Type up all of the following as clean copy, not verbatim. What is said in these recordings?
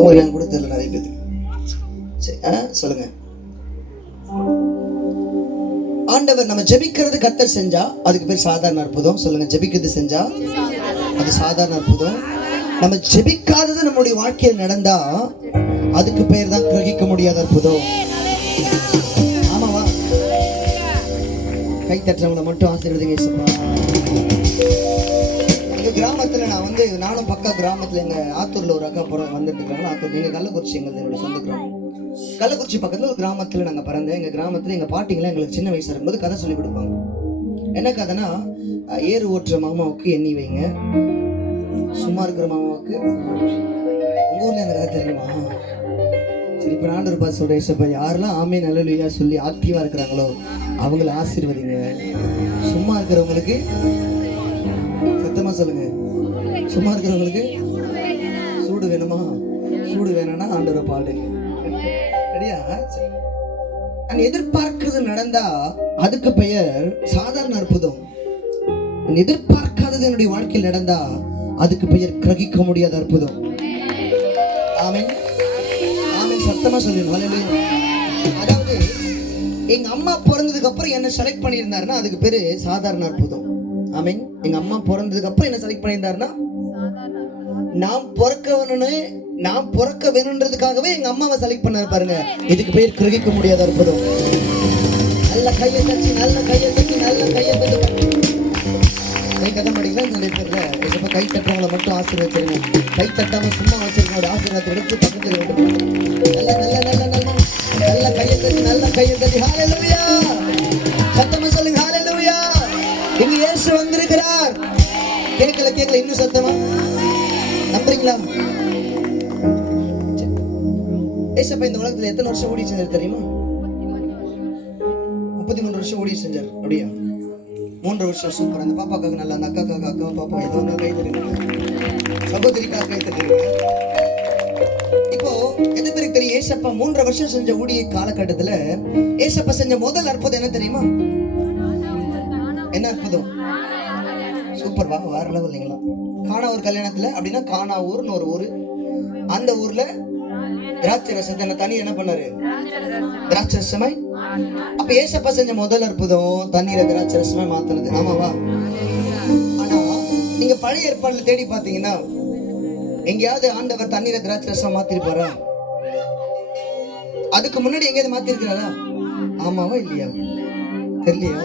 உங்களுக்கு கூட தெரியல நிறைய பேருக்கு. சரி, சொல்லுங்க. ஆண்டவர் நம்ம ஜெபிக்கிறது கர்த்தர் செஞ்சா அதுக்கு பேர் சாதாரண அற்புதம். சொல்லுங்க, ஜெபிக்கிறது செஞ்சா அது சாதாரண அற்புதம். நம்ம ஜெபிக்காதது நம்முடைய வாழ்க்கையில் நடந்தா அதுக்கு பேர் தான் கிரகிக்க முடியாத அற்புதம். ஆமாவா? கை தட்டுறவங்களை மட்டும் ஆசீர்வதிங்க இயேசுப்பா. எங்க கிராமத்துல நானும் பக்கா கிராமத்துல எங்க ஆத்தூர்ல ஒரு அக்கா வந்துட்டு இருக்காங்க. ஆத்தூர் எங்க கள்ளக்குறிச்சி, என்னோட சொந்த கிராமம். கள்ளக்குறிச்சி பக்கத்துல ஒரு கிராமத்துல நாங்க பிறந்தேன். எங்க கிராமத்துல எங்க பாட்டிங்களாம் எங்களுக்கு சின்ன வயசா இருக்கும்போது கதை சொல்லி கொடுப்பாங்க. என்ன கதைனா, ஏறு ஓட்டுற மாமாவுக்கு எண்ணி வைங்க, சும்மா இருக்கிற மாமாவுக்கு. உங்க ஊர்ல எனக்கு கதை தெரியுமா? சரி, இப்ப நான் ஒரு சொல்றேன். இப்ப யாரெல்லாம் ஆமீன் அல்லேலூயா சொல்லி ஆக்டிவா இருக்கிறாங்களோ அவங்கள ஆசீர்வதிங்க. சும்மா இருக்கிறவங்களுக்கு சத்தமா சொல்லுங்க, சும்மா இருக்கிறவங்களுக்கு சூடு வேணுமா? சூடு வேணும்னா ஆண்டவரை பாடு. ரெடியா? நான் எதிர்பார்க்கிறது நடந்தா அதுக்கு பெயர் சாதாரண அற்புதம். எதிர்பார்க்காதது என்னுடைய வாழ்க்கையில் நடந்தா அதுக்கு பெயர் கிரகிக்க முடியாத அற்புதம். ஆமென், ஆமென். சத்தமா சொல்லணும். அதாவது எங்க அம்மா பிறந்ததுக்கு அப்புறம் என்ன செலக்ட் பண்ணியிருந்தாருன்னா அதுக்கு பேரு சாதாரண அற்புதம். ஆமென். எங்க அம்மா பிறந்ததுக்கு அப்புறம் என்ன செலக்ட் பண்ணியிருந்தாருன்னா, நான் பிறக்க வேணுன்றதுக்காகவே எங்க அம்மாவை செலக்ட் பண்ணாரு பாருங்க. இதுக்கு பேர் கிரகிக்க முடியாத அற்புதம். நல்ல கையை தட்டி, நல்ல கையை தட்டி, நல்ல கையை தட்டி. கை கட்ட மாட்டீங்களா? நிறைய பேர்ல இப்ப கை தட்டுறவங்களை மட்டும் ஆசீர்வதிச்சிருங்க. கை தட்டாம சும்மா வச்சிருக்கோட ஆசீர்வாதத்தை எடுத்து பக்கத்துல நல்ல நல்ல நல்ல நல்ல நல்ல கையை தட்டி, நல்ல கையை தட்டி. ஹalleluya! சத்தமா சொல்லுங்க, ஹalleluya! இங்க இயேசு வந்திருக்கிறார். கேட்கல இன்னும் சத்தமா நம்புறீங்களா? ஏசப்பா இந்த உலகத்துல எத்தனை வருஷம் ஊழியம் செஞ்சார் தெரியுமா? 33 வருஷம் ஊழியம் செஞ்சார். அப்படியா? 3 வருஷம். சூப்பர். அந்த பாப்பாக்காக நல்லா, அந்த அக்காக்காக அக்கா பாப்பா ஏதோ ஒன்று கை தருங்க, சகோதரிக்காக கை தருங்க. இப்போ எந்த பேருக்கு தெரியும் ஏசப்பா 3 வருஷம் செஞ்ச ஊழிய காலகட்டத்துல ஏசப்பா செஞ்ச முதல் அற்புதம் என்ன தெரியுமா? என்ன அற்புதம்? சூப்பர், வேற லெவல். இல்லைங்களா? கானா ஒரு கல்யாணத்துல, அப்படின்னா கானா ஊர்னு ஒரு ஊரு. அந்த ஊர்ல திராட்சை ரசத்தை தண்ணீர் என்ன பண்ணாரு? திராட்சை ரசமாய். அப்ப ஏசப்பா செஞ்ச முதல் அற்புதம் தண்ணீரை திராட்சை ரசமாய் மாத்தினது. ஆமாவா? ஆனா நீங்க பழைய ஏற்பாடுல தேடி பாத்தீங்கன்னா எங்கேயாவது ஆண்டவர் தண்ணீரை திராட்சை ரசமா மாத்திருப்பாரா? அதுக்கு முன்னாடி எங்கேயாவது மாத்திருக்கிறாரா? ஆமாவா இல்லையா? தெரியலையா?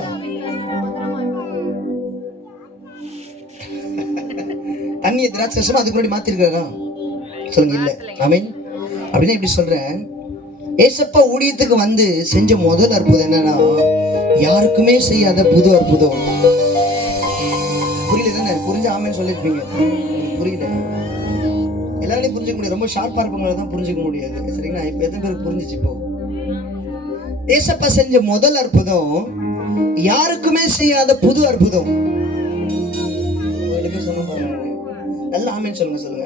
தண்ணியை திராட்சை ரசமா அதுக்கு முன்னாடி மாத்திருக்காரா? சொல்லுங்க, இல்ல. ஆமென். அப்படின்னா இப்படி சொல்றேன், ஏசப்பா ஊழியத்துக்கு வந்து செஞ்ச முதல் அற்புதம் என்னன்னா யாருக்குமே செய்யாத புது அற்புதம். புரியல தானே? புரிஞ்ச ஆமென் சொல்லிருப்பீங்க. புரியல, எல்லாரையும் புரிஞ்சுக்க முடியாது. ரொம்ப ஷார்ப்பா இருப்பவங்கள தான் புரிஞ்சுக்க முடியாது. சரிங்களா? இப்ப எத்தனை பேருக்கு புரிஞ்சிச்சு? இப்போ ஏசப்பா செஞ்ச முதல் அற்புதம் யாருக்குமே செய்யாத புது அற்புதம். சொன்ன பாருங்க, நல்ல ஆமென் சொல்லுங்க.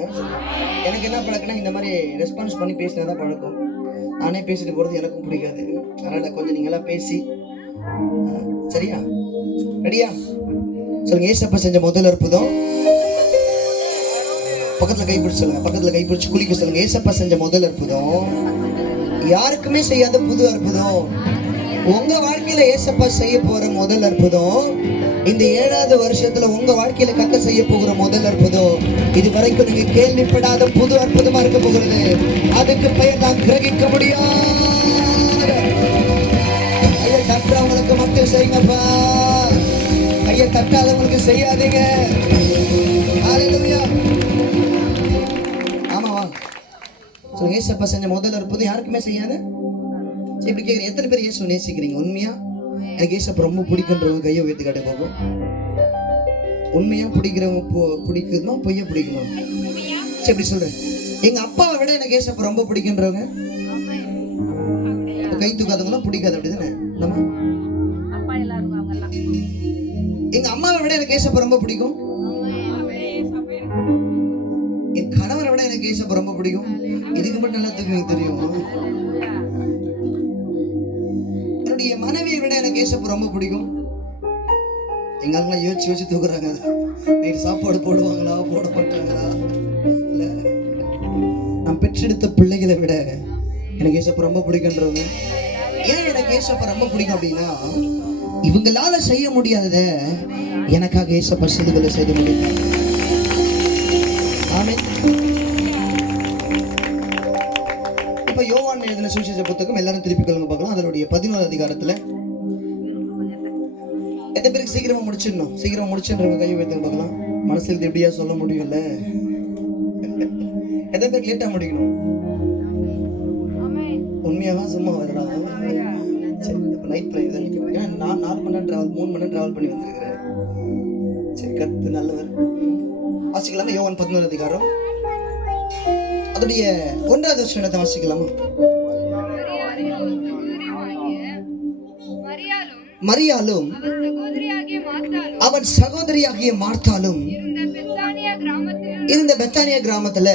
எனக்கு என்ன பழக்கம்னா இந்த மாதிரி ரெஸ்பான்ஸ் பண்ணி பேசினதான் பழக்கம். நானே பேசிட்டு போறது எனக்கும் பிடிக்காது. அதனால கொஞ்சம் நீங்க எல்லாம் பேசி, சரியா? ரெடியா? சொல்லுங்க, ஏசப்பா செஞ்ச முதல் அற்புதம். பக்கத்துல கைப்பிடிச்சு சொல்லுங்க, பக்கத்துல கைப்பிடிச்சு குளிக்க சொல்லுங்க. ஏசப்பா செஞ்ச முதல் அற்புதம் யாருக்குமே செய்யாத புது அற்புதம். உங்க வாழ்க்கையில ஏசப்பா செய்ய போற முதல் அற்புதம் இந்த 7வது வருஷத்துல உங்க வாழ்க்கையில கத்த செய்ய போகிற முதல் அற்புதம். இது வரைக்கும் நீங்க கேள்விப்படாத புது அற்புதமா இருக்க போகிறது. அதுக்கு பெயர் தான் கிரகிக்க முடியாது. கையை தட்டுறவங்களுக்கு மட்டும் செய்யுங்கப்பா, கையை தட்டாதவங்களுக்கு செய்யாதீங்க. ஹalleluya! ஆமாவா? சொல்லுங்க, ஏசப்பா செஞ்ச முதல் அற்புதம் யாருக்குமே செய்யாத. இப்படி கேட்குறேன், எத்தனை பேர் இயேசு நேசிக்கிறீங்க? உண்மையா எனக்கு ஏசப்பா ரொம்ப பிடிக்குன்றவங்க கையை உயர்த்தி காட்ட போகும். உண்மையா பிடிக்கிறவங்க பிடிக்குமா, பொய்யா பிடிக்குமா? சரி, இப்படி சொல்றேன், எங்க அப்பாவை விட எனக்கு ஏசப்பா ரொம்ப பிடிக்குன்றவங்க கை தூக்காதவங்களாம் பிடிக்காது. அப்படிதானே? நம்ம எங்க அம்மாவை விட எனக்கு ஏசப்பா ரொம்ப பிடிக்கும். என் கணவரை விட எனக்கு ஏசப்பா ரொம்ப பிடிக்கும். இதுக்கு மட்டும் நல்லா தூக்கி தெரியும். என்னுடைய மனைவியை விட எனக்கு ஏசப்பா ரொம்ப பிடிக்கும். எங்க ஆளுங்களாம் யோசிச்சு தூக்குறாங்க. நைட் சாப்பாடு போடுவாங்களா, போட மாட்டாங்களா? இல்ல நான் பெற்றெடுத்த பிள்ளைகளை விட எனக்கு ஏசப்பா ரொம்ப பிடிக்குன்றவங்க. ஏன் எனக்கு ஏசப்பா ரொம்ப பிடிக்கும் அப்படின்னா, இவங்களால செய்ய முடியாதத எனக்காக ஏசப்பா சிலுவையில செய்து முடித்தார். ஆமென். இப்ப யோவான் எழுதின சுவிசேஷ புத்தகம் எல்லாரும் திருப்பி கொள்ளுங்க பார்க்கலாம். அதனுடைய 11வது அதிகாரத்துல எத்தனை பேருக்கு சீக்கிரமா முடிச்சிடணும்? சீக்கிரமா முடிச்சுன்றவங்க கையை உயர்த்துங்க பார்க்கலாம். மனசுக்கு எப்படியா சொல்ல முடியும்ல? எத்தனை பேருக்கு லேட்டா முடிக்கணும்? உண்மையாக சும்மா வரலாம். சரி, இப்போ நைட் பிளைட் தான் நிற்க முடியும். நான் 4 மணி நேரம் டிராவல் 3 மணி நேரம் டிராவல் பண்ணி வந்திருக்கிறேன். சரி, கத்து நல்லவர். வாசிக்கலாமா? யோவான் 11 அதிகாரம் அதோடைய 1வது வசனத்தை வாசிக்கலாமா? மரியாளும் அவன் சகோதரியாகிய மார்த்தாலும் இருந்த பெத்தானியா கிராமத்துல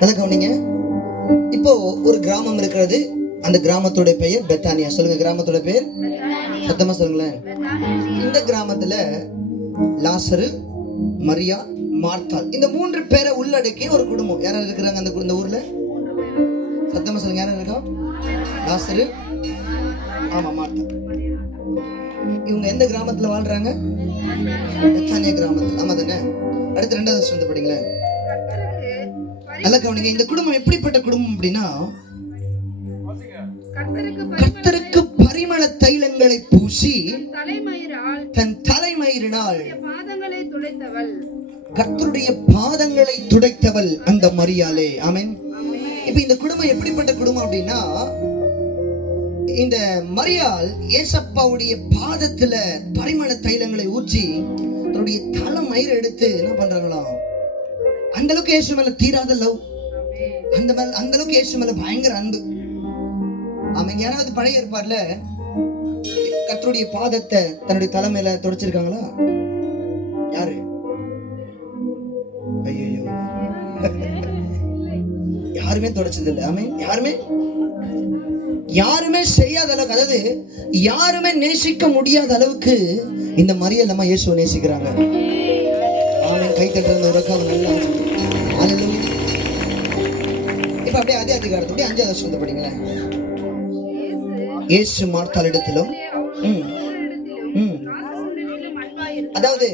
நல்லா கவனிங்க. இப்போ ஒரு கிராமம் இருக்கிறது. அந்த கிராமத்தோட பெயர் பெத்தானியா. சொல்லுங்க, கிராமத்தோட பெயர் சத்தமா சொல்லுங்களேன். இந்த கிராமத்துல லாசரு, மரியா, மார்த்தாள் இந்த 3 பேரை உள்ளடக்கிய ஒரு குடும்பம். யாராவது இருக்கிறாங்க அந்த ஊர்ல? சத்தமா சொல்லுங்க, யாரும் இருக்கா? லாசரு, ஆமா, மார்த்தாள். இவங்க எந்த கிராமத்துல வாழ்றாங்க? பெத்தானியா கிராமத்துல. ஆமா தானே? அடுத்து 2வது வசனத்தை படிங்களேன். நல்லா கவனிங்க. இந்த குடும்பம் எப்படிப்பட்ட குடும்பம் அப்படின்னா, கர்த்தருக்கு பரிமள தைலங்களை பூசி தன் தலைமயிரினால் கர்த்தருடைய பாதங்களை துடைத்தவள் அந்த மரியாளே. ஆமென். இப்ப இந்த குடும்பம் எப்படிப்பட்ட குடும்பம் அப்படின்னா, இந்த மரியாள் ஏசப்பாவுடைய பாதத்துல பரிமள தைலங்களை ஊற்றி தன்னுடைய தலைமயிரை எடுத்து என்ன பண்றாங்களாம், அந்த அளவுக்கு இயேசு மேல தீராத லவ், அந்த அளவுக்கு இயேசு மேல பயங்கர அன்பு. ஆமென். யாராவது பழைய ஏற்பாடுல கர்த்தருடைய பாதத்தை தன்னுடைய தலைமையில தொடச்சிருக்காங்களா? யாரு? ஐயோ, யாருமே தொடச்சது இல்லை. ஆமென். யாருமே செய்யாத அளவுக்கு, அதாவது யாருமே நேசிக்க முடியாத அளவுக்கு இந்த மரியாள் நம்ம இயேசுவை நேசிக்கிறாங்க. ஆமென். கை தட்டுற உறக்கம் நல்லா. ஹல்லேலூயா. இப்ப அப்படியே அதே அதிகாரத்துடைய 5வது வசனத்தை படிங்களேன். இயேசு மார்த்தாளிடத்திலும் அதாவது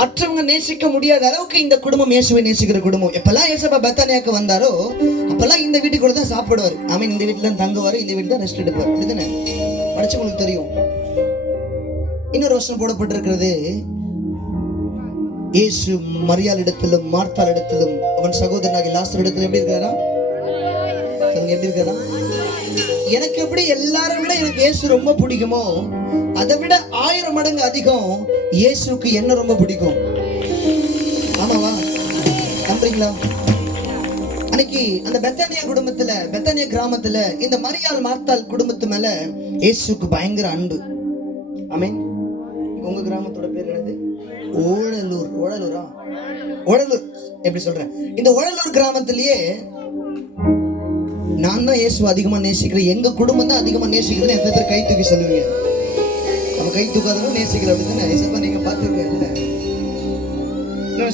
மற்றவங்க நேசிக்க முடியாத அளவுக்கு இந்த குடும்பம் இயேசுவை நேசிக்கிற குடும்பம். எப்பெல்லாம் இயேசுப்பா பெத்தானியாக்கு வந்தாரோ அப்பெல்லாம் இந்த வீட்டுக்குள்ள தான் சாப்பிடுவார். ஆமென். இந்த வீட்டுல தான் தங்குவார், இந்த வீட்டுல தான் ரெஸ்ட் எடுப்பார். அப்படிதானே? படிச்சு உங்களுக்கு தெரியும். இன்னொரு வசனம் போடப்பட்டிருக்கிறது, இயேசு மரியாளிடத்திலும் மார்த்தாளிடத்திலும் அவன் சகோதரனாகிய லாசரிடத்திலும் எப்படி இருக்காரா? சொல்லுங்க, எப்படி இருக்காரா? எனக்கு எப்படி எல்லாரும் விட எனக்கு இயேசு ரொம்ப பிடிக்குமோ, அதை விட 1000 மடங்கு அதிகம் இயேசுக்கு என்ன ரொம்ப பிடிக்கும். ஆமாவா? நம்புறீங்களா? அன்னைக்கு அந்த பெத்தானியா கிராமத்துல இந்த மரியாள் மார்த்தாள் குடும்பத்து மேல இயேசுக்கு பயங்கர அன்பு. ஆமென். உங்க கிராமத்தோட பேர் என்னது? ஓடலூரா? ஓடலூர். எப்படி சொல்றேன்? இந்த ஓடலூர் கிராமத்திலேயே நான் தான் இயேசு அதிகமா நேசிக்கிறேன், எங்க குடும்பம் தான் அதிகமா நேசிக்கிறேன். எத்தனை பேர் கை தூக்கி சொல்லுவீங்க? அவன் கை தூக்காதவங்க நேசிக்கிற அப்படித்தானே? இயேசுப்பா நீங்க பார்த்துருக்கீங்க.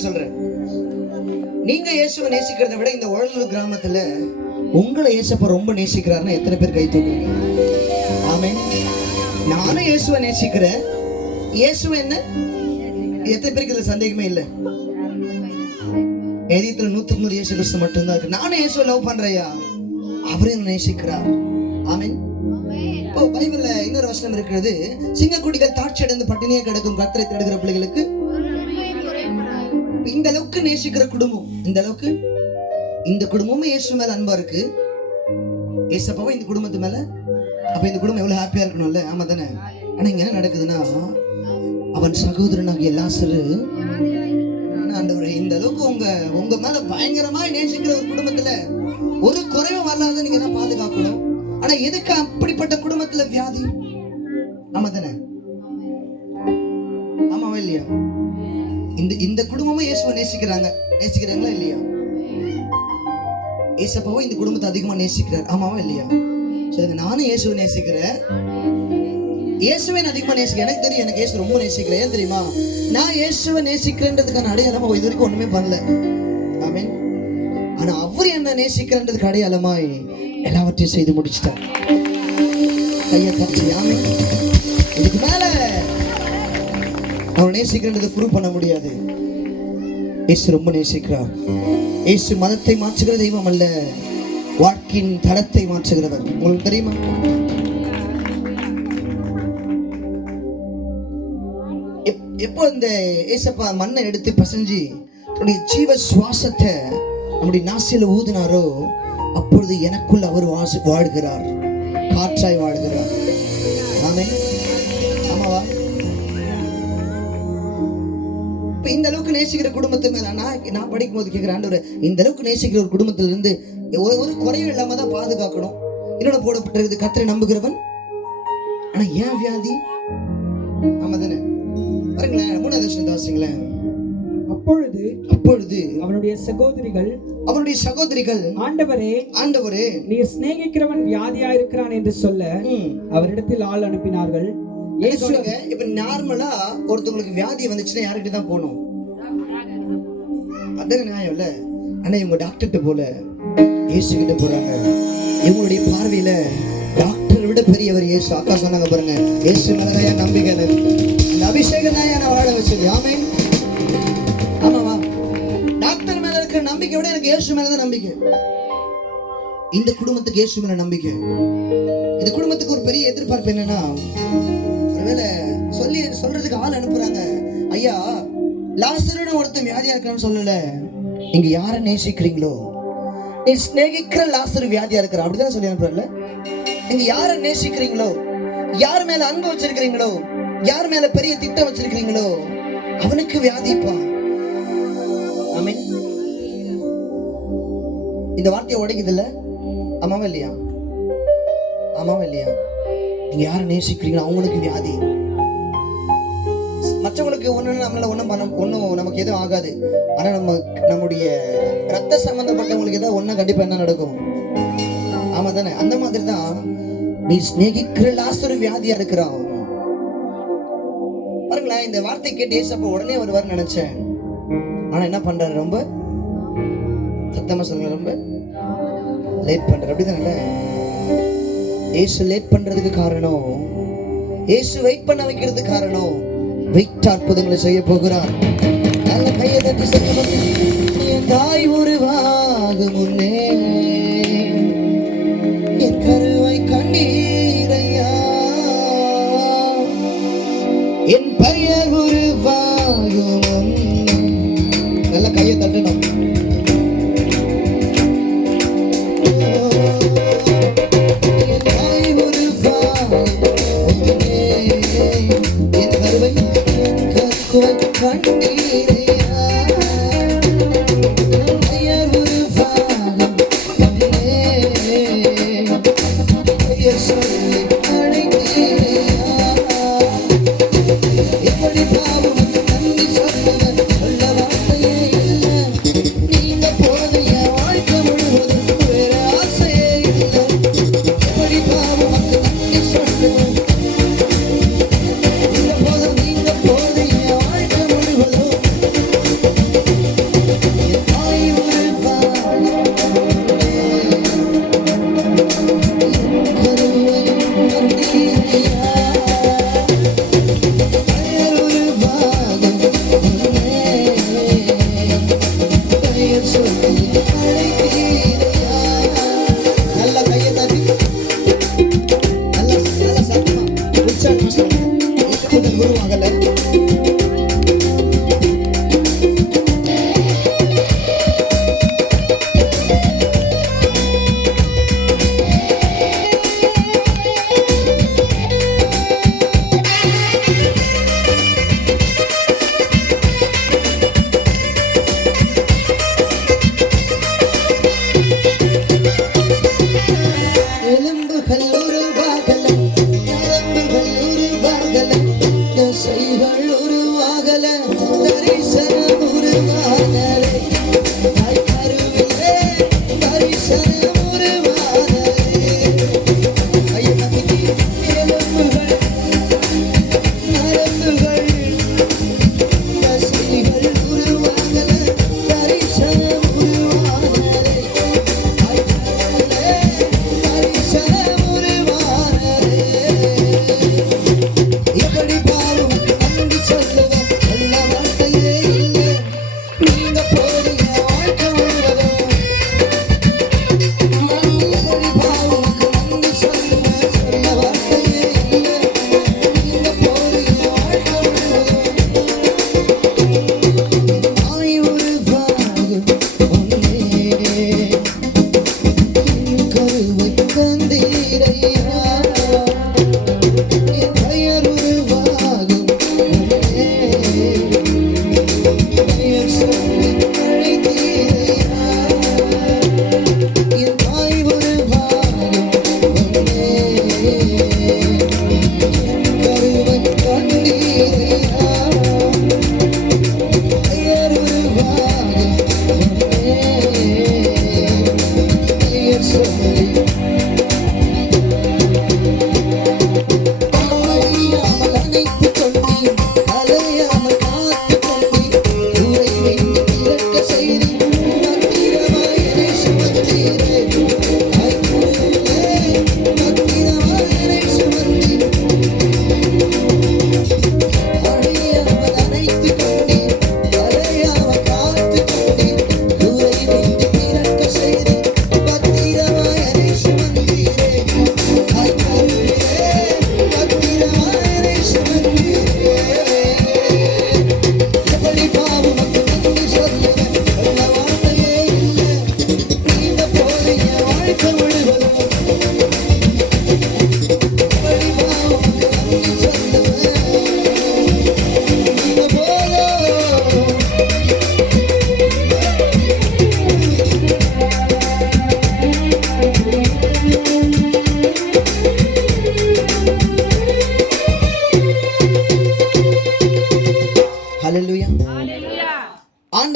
சொல்றேன், நீங்க இயேசுவை நேசிக்கிறத விட இந்த ஓடலூர் கிராமத்துல உங்களை இயேசுப்பா ரொம்ப நேசிக்கிறாருன்னா எத்தனை பேர் கை தூக்குவீங்க? ஆமென். நானும் இயேசுவை நேசிக்கிறேன். இயேசு என்ன? எத்தனை பேருக்கு இதுல சந்தேகமே இல்லை? எதிர்த்துல 100 இயேசு கிறிஸ்து மட்டும்தான் இருக்கு. நானும் இயேசுவை லவ் பண்றையா, அவரையும் நேசிக்கிறார். ஆமென். இப்போ பைபிள்ல இன்னொரு வசனம் இருக்கிறது, சிங்கக்குட்டிகள் தாட்சி அடைந்து பட்டினியே கிடக்கும் கர்த்தரை தேடுகிற பிள்ளைகளுக்கு. இந்த அளவுக்கு நேசிக்கிற குடும்பம், இந்த அளவுக்கு இந்த குடும்பமும் இயேசு மேல அன்பா இருக்கு, ஏசப்பாவும் இந்த குடும்பத்து மேல. அப்ப இந்த குடும்பம் எவ்வளவு ஹாப்பியா இருக்கணும்ல? ஆமா தானே? ஆனா இங்க என்ன நடக்குதுன்னா, அவன் சகோதரனாகிய லாசரு, ஆண்டவரே இந்த அளவுக்கு உங்க மேல பயங்கரமா நேசிக்கிற ஒரு குடும்பத்துல ஒரு குறைவும் வராத நீங்க தான் பாதுகாக்கணும். ஆனா எதுக்கு அப்படிப்பட்ட குடும்பத்துல வியாதி? ஆமா தானே? ஆமாவா இல்லையா? இந்த குடும்பமும் இயேசுவை நேசிக்கிறாங்களா இல்லையா? ஏசப்பாவும் இந்த குடும்பத்தை அதிகமா நேசிக்கிறார். ஆமாவா இல்லையா? சொல்லுங்க, நானும் இயேசுவை நேசிக்கிறேன், இயேசுவை நான் அதிகமா நேசிக்கிறேன். எனக்கு தெரியும் எனக்கு இயேசு ரொம்ப நேசிக்கிறேன். ஏன் தெரியுமா? நான் இயேசுவை நேசிக்கிறேன்றதுக்கான அடையாளமா இது வரைக்கும் ஒண்ணுமே பண்ணல. ஆமென். ஆனா அவர் என்ன நேசிக்கிறேன்றதுக்கு அடையாளமாய் எல்லாவற்றையும் செய்து முடிச்சிட்டார். கையை தட்டி ஆமென். இதுக்கு மேல அவர் நேசிக்கிறேன்றதை ப்ரூவ் பண்ண முடியாது. இயேசு ரொம்ப நேசிக்கிறார். இயேசு மதத்தை மாற்றுகிற தெய்வம் அல்ல, வாழ்க்கையின் தரத்தை மாற்றுகிறவர். உங்களுக்கு தெரியுமா? எப்போ இந்த ஏசப்பா மண்ணை எடுத்து பசைஞ்சு தன்னுடைய ஜீவ சுவாசத்தை நம்முடைய நாசில ஊதினாரோ அப்பொழுது எனக்குள் அவர் வாழ்கிறார், காற்றாய் வாழ்கிறார். ஆமென். ஆமாவா? இந்த அளவுக்கு நேசிக்கிற குடும்பத்து மேல நான் படிக்கும் போது கேட்கிறேன், ஆண்டவரே இந்த அளவுக்கு நேசிக்கிற ஒரு குடும்பத்துல இருந்து ஒரு குறையும் இல்லாம தான் பாதுகாக்கணும். இன்னொன்று போடப்பட்டிருக்குது, கர்த்தரை நம்புகிறவன். ஆனா ஏன் வியாதி? ஆமா தானே? பாருங்களேன், 3வது வசனத்தை வாசிங்களேன். அப்பொழுது அவனுடைய சகோதரிகள் ஆண்டவரே நீர் சிநேகிக்கிறவன் வியாதியா இருக்கிறான் என்று சொல்ல அவரிடத்தில் ஆள் அனுப்பினார்கள். இப்ப நார்மலா ஒருத்தவங்களுக்கு வியாதி வந்துச்சுன்னா யார்கிட்ட தான் போகணும்? அதான நியாயம் இல்ல? ஆனா இவங்க டாக்டர்கிட்ட போல இயேசு கிட்ட போறாங்க. இவங்களுடைய பார்வையில டாக்டரை விட பெரியவர் இயேசு. அக்கா சொன்னாங்க பாருங்க, இயேசு மேலதான் நம்பிக்கை, அந்த அபிஷேகம் தான் என்ன வாழ வச்சது. ஆமென். ஆமாவா? டாக்டர் மேல இருக்கிற நம்பிக்கை விட எனக்கு இயேசு மேலதான் நம்பிக்கை. இந்த குடும்பத்துக்கு இயேசு மேல நம்பிக்கை. இந்த குடும்பத்துக்கு ஒரு பெரிய எதிர்பார்ப்பு என்னன்னா, ஒருவேளை சொல்றதுக்கு ஆள் அனுப்புறாங்க, ஐயா லாசருன்னு ஒருத்தன் வியாதியா இருக்கான்னு சொல்லல, நீங்க யாரை நேசிக்கிறீங்களோ, நீ சிநேகிக்கிற லாசரு வியாதியா இருக்கிற அப்படிதான் சொல்லி அனுப்புறல. நீங்க யாரை நேசிக்கிறீங்களோ, யார் மேல அன்பு வச்சிருக்கிறீங்களோ, யார் மேல பெரிய திட்டம் வச்சிருக்கிறீங்களோ அவனுக்கு வியாதிப்பா. ஆமென். இந்த வார்த்தையை உடைக்குது இல்ல? ஆமாவா இல்லையா? ஆமாவா இல்லையா? நீங்க யாரை நேசிக்கிறீங்களோ அவங்களுக்கு வியாதி. மற்றவங்களுக்கு நம்மளால ஒன்றும் நமக்கு எதுவும் ஆகாது. ஆனா நம்முடைய ரத்த சம்பந்தப்பட்டவங்களுக்கு ஏதாவது ஒண்ணு கண்டிப்பா என்ன நடக்கும்? ஆமா தானே? அந்த மாதிரி தான் நீ சிநேகிக்கிற லாசரு வியாதியா இருக்கிறான். பாருங்களேன், இந்த வார்த்தை கேட்டு ஏசப்பா உடனே வருவார் நினைச்சேன். ஆனா என்ன பண்றாரு? ரொம்ப சத்தமா சொல்லுங்க, ரொம்ப லேட் பண்றாரு. அப்படிதானே? ஏசு லேட் பண்றதுக்கு காரணம், ஏசு வெயிட் பண்ண வைக்கிறதுக்கு காரணம், வெயிட் அற்புதங்களை செய்ய போகிறார். நல்ல கையை தட்டி சொல்லுங்க, என் தாய் உருவாகும் முன்னே என் கருவை கண்டீரையா, என் பெயர் உருவாகும் முன்னே. நல்ல கையை தட்டணும். என் தாய் உருவாகும் முன்னே என் கருவை கண்டீரையா, பெயர் உருவாகும் முன்னே பெயர் சொல்லி அழைத்தீரையா. எப்படி பாவம் நன்றி சொல்ல வார்த்தையே இல்லை.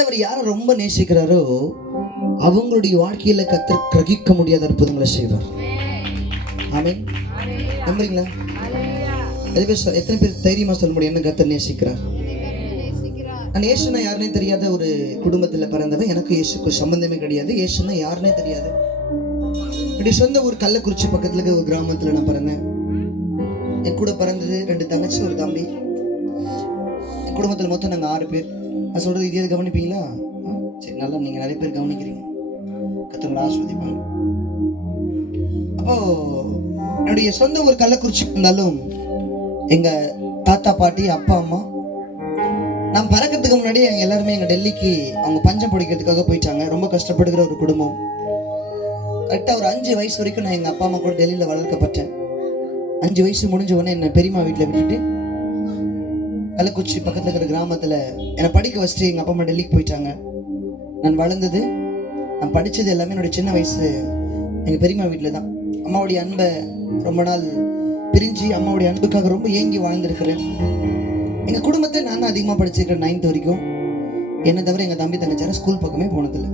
ஆண்டவர் யாரை ரொம்ப நேசிக்கிறாரோ அவங்களுடைய வாழ்க்கையில கர்த்தர் கிரகிக்க முடியாத அற்புதங்களை செய்வார். ஆமென். நம்புறீங்களா? எத்தனை பேர் தைரியமா சொல்ல முடியும் என்ன கர்த்தர் நேசிக்கிறார்? நான் இயேசுனா யாருன்னே தெரியாத ஒரு குடும்பத்தில் பிறந்தவன். எனக்கு இயேசுக்கு சம்பந்தமே கிடையாது. இயேசுனா யாருன்னே தெரியாது. இப்படி சொந்த ஊர் கள்ளக்குறிச்சி பக்கத்துல இருக்க ஒரு கிராமத்துல நான் பிறந்தேன். என் கூட பிறந்தது 2 தங்கச்சி, ஒரு தம்பி. என் குடும்பத்தில் மொத்தம் நாங்கள் 6 பேர். நான் சொல்றது இதே கவனிப்பீங்களா? சரி, நல்லா நீங்க நிறைய பேர் கவனிக்கிறீங்க. கர்த்தர் ஆசீர்வதிப்பாங்க. அப்போ என்னுடைய சொந்த ஊர் கள்ளக்குறிச்சி இருந்தாலும் எங்க தாத்தா பாட்டி அப்பா அம்மா நான் பறக்கிறதுக்கு முன்னாடி எல்லாருமே எங்க டெல்லிக்கு அவங்க பஞ்சம் பிடிக்கிறதுக்காக போயிட்டாங்க. ரொம்ப கஷ்டப்படுகிற ஒரு குடும்பம். கரெக்டாக ஒரு 5 வயசு வரைக்கும் நான் எங்கள் அப்பா அம்மா கூட டெல்லியில் வளர்க்கப்பட்டேன். 5 வயசு முடிஞ்ச உடனே என்னை பெரியம்மா வீட்டில் விட்டுட்டு கள்ளக்குறிச்சி பக்கத்தில் இருக்கிற கிராமத்தில் என்னை படிக்க வச்சுட்டு எங்கள் அப்பா அம்மா டெல்லிக்கு போயிட்டாங்க. நான் வளர்ந்தது, நான் படித்தது எல்லாமே என்னுடைய சின்ன வயசு எங்கள் பெரியம்மா வீட்டில் தான். அம்மாவுடைய அன்பை ரொம்ப நாள் பிரிஞ்சு அம்மாவுடைய அன்புக்காக ரொம்ப ஏங்கி வாழ்ந்துருக்கிறேன். எங்கள் குடும்பத்தை நான் தான் அதிகமாக படிச்சிருக்கிறேன். 9th வரைக்கும். என்னை தவிர எங்கள் தம்பி தங்கச்சார ஸ்கூல் பக்கமே போனதில்லை.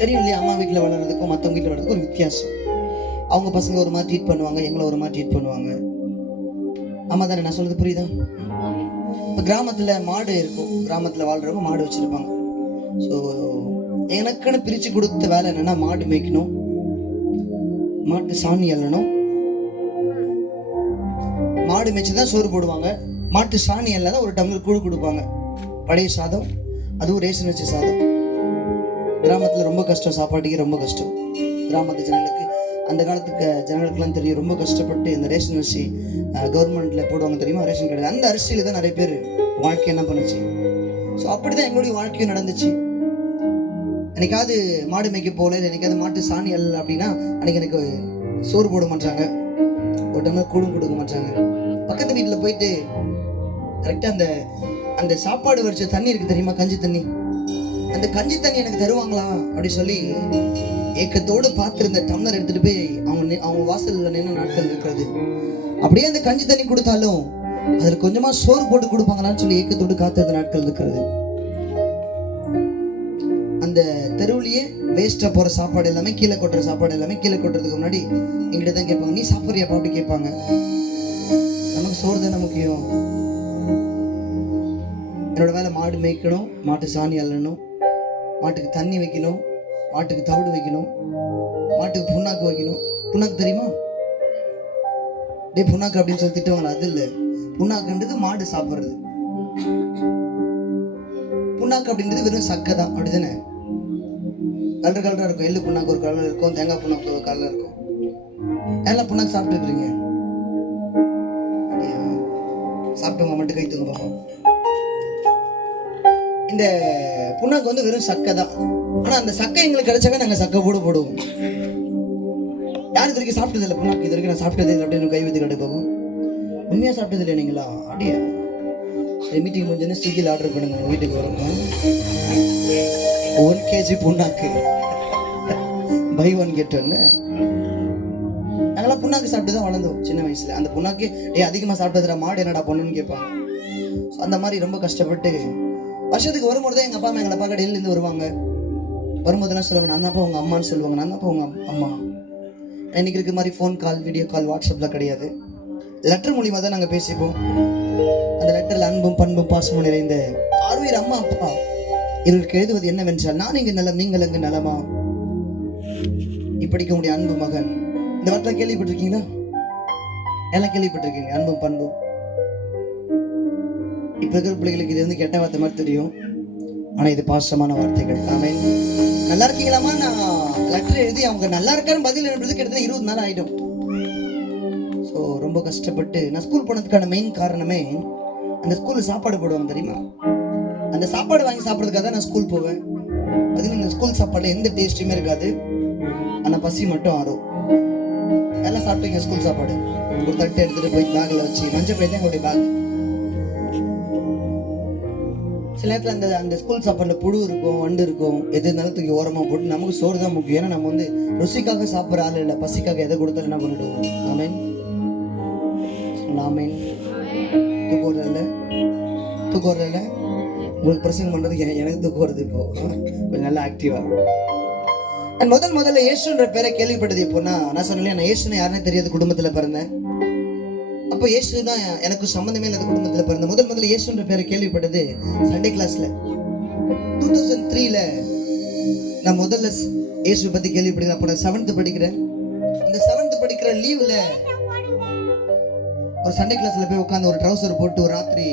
தெரியும் இல்லையா, அம்மா வீட்டில் வளர்றதுக்கும் மற்றவங்க வீட்டில் வளர்றதுக்கும் ஒரு வித்தியாசம். அவங்க பசங்க ஒரு மாதிரி ட்ரீட் பண்ணுவாங்க, எங்களை ஒரு மாதிரி ட்ரீட் பண்ணுவாங்க. அம்மா தானே, நான் சொல்கிறது புரியுதா? இப்போ கிராமத்தில் மாடு இருக்கும், கிராமத்தில் வாழ்கிறவங்க மாடு வச்சுருப்பாங்க. ஸோ எனக்குன்னு பிரித்து கொடுத்த வேலை என்னென்னா, மாடு மேய்க்கணும், மாட்டு சாணி அள்ளணும். மாடு மேய்ச்சி தான் சோறு போடுவாங்க. மாட்டு சாணி எல்லாம் தான் ஒரு டம்ளர் கூழ் கொடுப்பாங்க. பழைய சாதம், அதுவும் ரேஷன் வச்ச சாதம். கிராமத்தில் ரொம்ப கஷ்டம், சாப்பாட்டுக்கே ரொம்ப கஷ்டம். கிராமத்து ஜனங்களுக்கு, அந்த காலத்துக்கு ஜனங்களுக்குலாம் தெரியும், ரொம்ப கஷ்டப்பட்டு இந்த ரேஷன் அரிசி கவர்மெண்ட்டில் போடுவாங்க தெரியுமா, ரேஷன் கடை. அந்த அரிசியில் தான் நிறைய பேர் வாழ்க்கை என்ன பண்ணுச்சு. ஸோ அப்படி தான் எங்களுடைய வாழ்க்கையும் நடந்துச்சு. என்னைக்காவது மாடு மேய்க்க போகல, இல்லை என்னைக்காவது மாட்டு சாணி அல்ல அப்படின்னா அன்றைக்கி எனக்கு சோறு போட மாட்டாங்க, ஒரு டம்ளர் கூடும் கொடுக்க மாட்டாங்க. பக்கத்து வீட்டில் போயிட்டு கரெக்டாக அந்த அந்த சாப்பாடு வரிச்ச தண்ணி இருக்குது தெரியுமா, கஞ்சி தண்ணி, அந்த கஞ்சி தண்ணி எனக்கு தருவாங்களா அப்படி சொல்லி ஏக்கத்தோடு பார்த்துருந்த டம்ளர் எடுத்துகிட்டு போய் அவங்க வாசலில் நின்று நாட்கள் இருக்கிறது. அப்படியே அந்த கஞ்சி தண்ணி கொடுத்தாலும் அதில் கொஞ்சமாக சோறு போட்டு கொடுப்பாங்களான்னு சொல்லி ஏக்கத்தோடு காத்திருந்த நாட்கள் இருக்கிறது. அந்த தெருவுலையே வேஸ்ட்டாக போகிற சாப்பாடு எல்லாமே, கீழே கொட்டுற சாப்பாடு எல்லாமே கீழே கொட்டுறதுக்கு முன்னாடி எங்கிட்ட தான் கேட்பாங்க, நீ சாப்பிட்றியாப்பா அப்படி கேட்பாங்க. நமக்கு சோறு தானே முக்கியம். என்னோட வேலை மாடு மேய்க்கணும், மாட்டு சாணி அள்ளணும், மாட்டுக்கு தண்ணி வைக்கணும், மாட்டுக்கு தவிடு வைக்கணும், மாட்டுக்கு புண்ணாக்கு வைக்கணும். புண்ணாக்கு தெரியுமா? டே புண்ணாக்கு அப்படின்னு சொல்லி திட்டுவாங்களா? அது இல்லை, புண்ணாக்குன்றது மாடு சாப்பிட்றது. புண்ணாக்கு அப்படின்றது வெறும் சக்கை தான், அப்படிதானே? கலர் கலராக இருக்கும். எள்ளு புண்ணாக்கு ஒரு கலர் இருக்கும், தேங்காய் புண்ணாக்கு ஒரு கலர் இருக்கும். எல்லாம் புண்ணாக்கு சாப்பிட்டு இருக்கிறீங்க? சாப்பிட்டவங்க மட்டும் கை தூங்க பார்ப்போம். இந்த புண்ணாக்கு வந்து வெறும் சக்கை தான். ஆனால் அந்த சக்கை எங்களுக்கு கிடைச்சாங்க, நாங்கள் சக்கை போடுவோம். யார் இது வரைக்கும் சாப்பிட்டது இல்லை புண்ணாக்கு? இது வரைக்கும் நான் சாப்பிட்டது இல்லை அப்படின்னு கை வைத்து கட்டுப்போம். உண்மையாக சாப்பிட்டது இல்லை நீங்களா? அப்படியா? சரி, மீட்டிங் முடிஞ்சோன்னே ஸ்விக்கியில் ஆர்டர் பண்ணுங்க, உங்கள் வீட்டுக்கு வரும். 1 kg புண்ணாக்கு பை 1 get 1. நாங்களாம் புண்ணாக்கு சாப்பிட்டு தான் வளர்ந்தோம் சின்ன வயசில். அந்த புண்ணாக்கு அதிகமாக சாப்பிட்டதுல மாடு என்னடா பண்ணுன்னு கேட்பாங்க. ஸோ அந்த மாதிரி ரொம்ப கஷ்டப்பட்டு வருஷத்துக்கு வரும்போது தான் எங்கள் அப்பா அம்மா எங்களை பார்க்க டெல்லியிலேருந்து வருவாங்க. வரும்போதெல்லாம் சொல்லுவாங்க, நான் தான்ப்பா உங்கள் அம்மான்னு சொல்லுவாங்க. நான் தான்ப்பா உங்கள் அம்மா. இன்னைக்கு இருக்கிற மாதிரி ஃபோன் கால், வீடியோ கால், வாட்ஸ்அப்பில் கிடையாது. லெட்டர் மூலியமாக தான் நாங்கள் பேசிப்போம். அந்த லெட்டரில் அன்பும் பண்பும் பாசமும் நிறைந்த ஆர்வீர் அம்மா அப்பா இவர்களுக்கு எழுதுவது என்னவென்றால், நான் இங்கு நலம், நீங்கள் அங்கு நலமா, இப்படிக்க முடிய அன்பு மகன். இந்த வார்த்தை கேள்விப்பட்டிருக்கீங்களா? எல்லாம் கேள்விப்பட்டிருக்கீங்க, அன்பும் பண்பும். இப்ப இருக்கிற பிள்ளைகளுக்கு இது வந்து கெட்ட வார்த்தை மாதிரி தெரியும், ஆனா இது பாசமான வார்த்தைகள். ஆமென். நல்லா இருக்கீங்களாமா? நான் லெட்டர் எழுதி அவங்க நல்லா இருக்கான்னு பதில் எழுதுறதுக்கு கிட்டத்தட்ட 20 நாள் ஆயிடும். ஸோ ரொம்ப கஷ்டப்பட்டு நான் ஸ்கூல் போனதுக்கான மெயின் காரணமே, அந்த ஸ்கூலில் சாப்பாடு போடுவாங்க தெரியுமா, அந்த சாப்பாடு வாங்கி சாப்பிட்றதுக்காக தான் நான் ஸ்கூல் போவேன். பார்த்தீங்கன்னா இந்த ஸ்கூல் சாப்பாடில் எந்த டேஸ்ட்டுமே இருக்காது, ஆனால் பசி மட்டும் ஆறும். எல்லாம் சாப்பிட்டீங்க ஸ்கூல் சாப்பாடு. ஒரு தட்டை எடுத்துகிட்டு போய் பேக்கில் வச்சு, மஞ்சள் பை தான் எங்களுடைய பேக். சில நேரத்தில் அந்த ஸ்கூல் சாப்பாடில் புழு இருக்கும், வண்டு இருக்கும், எது இருந்தாலும் தூக்கி ஓரமாக போட்டு நமக்கு சோறு தான் முக்கியம். ஏன்னா நம்ம வந்து ருசிக்காக சாப்பிட்ற ஆள் இல்லை, பசிக்காக எதை கொடுத்தாலும் என்ன பண்ணிடுவோம். ஆமென். ஆமென். தூக்கம் வரல உங்களுக்கு பிரசங்கம் பண்றதுக்கு எனக்கு தூக்கம் வருது இப்போ. கொஞ்சம் நல்லா ஆக்டிவா. நான் முதல்ல இயேசுன்ற பேரை கேள்விப்பட்டது எப்போன்னா, நான் சொன்னேன் நான் இயேசுன்னு யாருன்னே தெரியாத குடும்பத்துல பிறந்தேன். அப்போ இயேசு தான் எனக்கு சம்மந்தமே இல்லாத குடும்பத்துல பிறந்தேன். முதல்ல இயேசுன்ற பேரை கேள்விப்பட்டது சண்டே கிளாஸ்ல 2003ல நான் முதல்ல இயேசு பத்தி கேள்விப்படுகிறேன். அப்போ நான் 7th படிக்கிறேன். அந்த 7th படிக்கிற லீவ்ல ஒரு சண்டே கிளாஸ்ல போய் உட்காந்து ஒரு ட்ரௌசர் போட்டு ஒரு ராத்திரி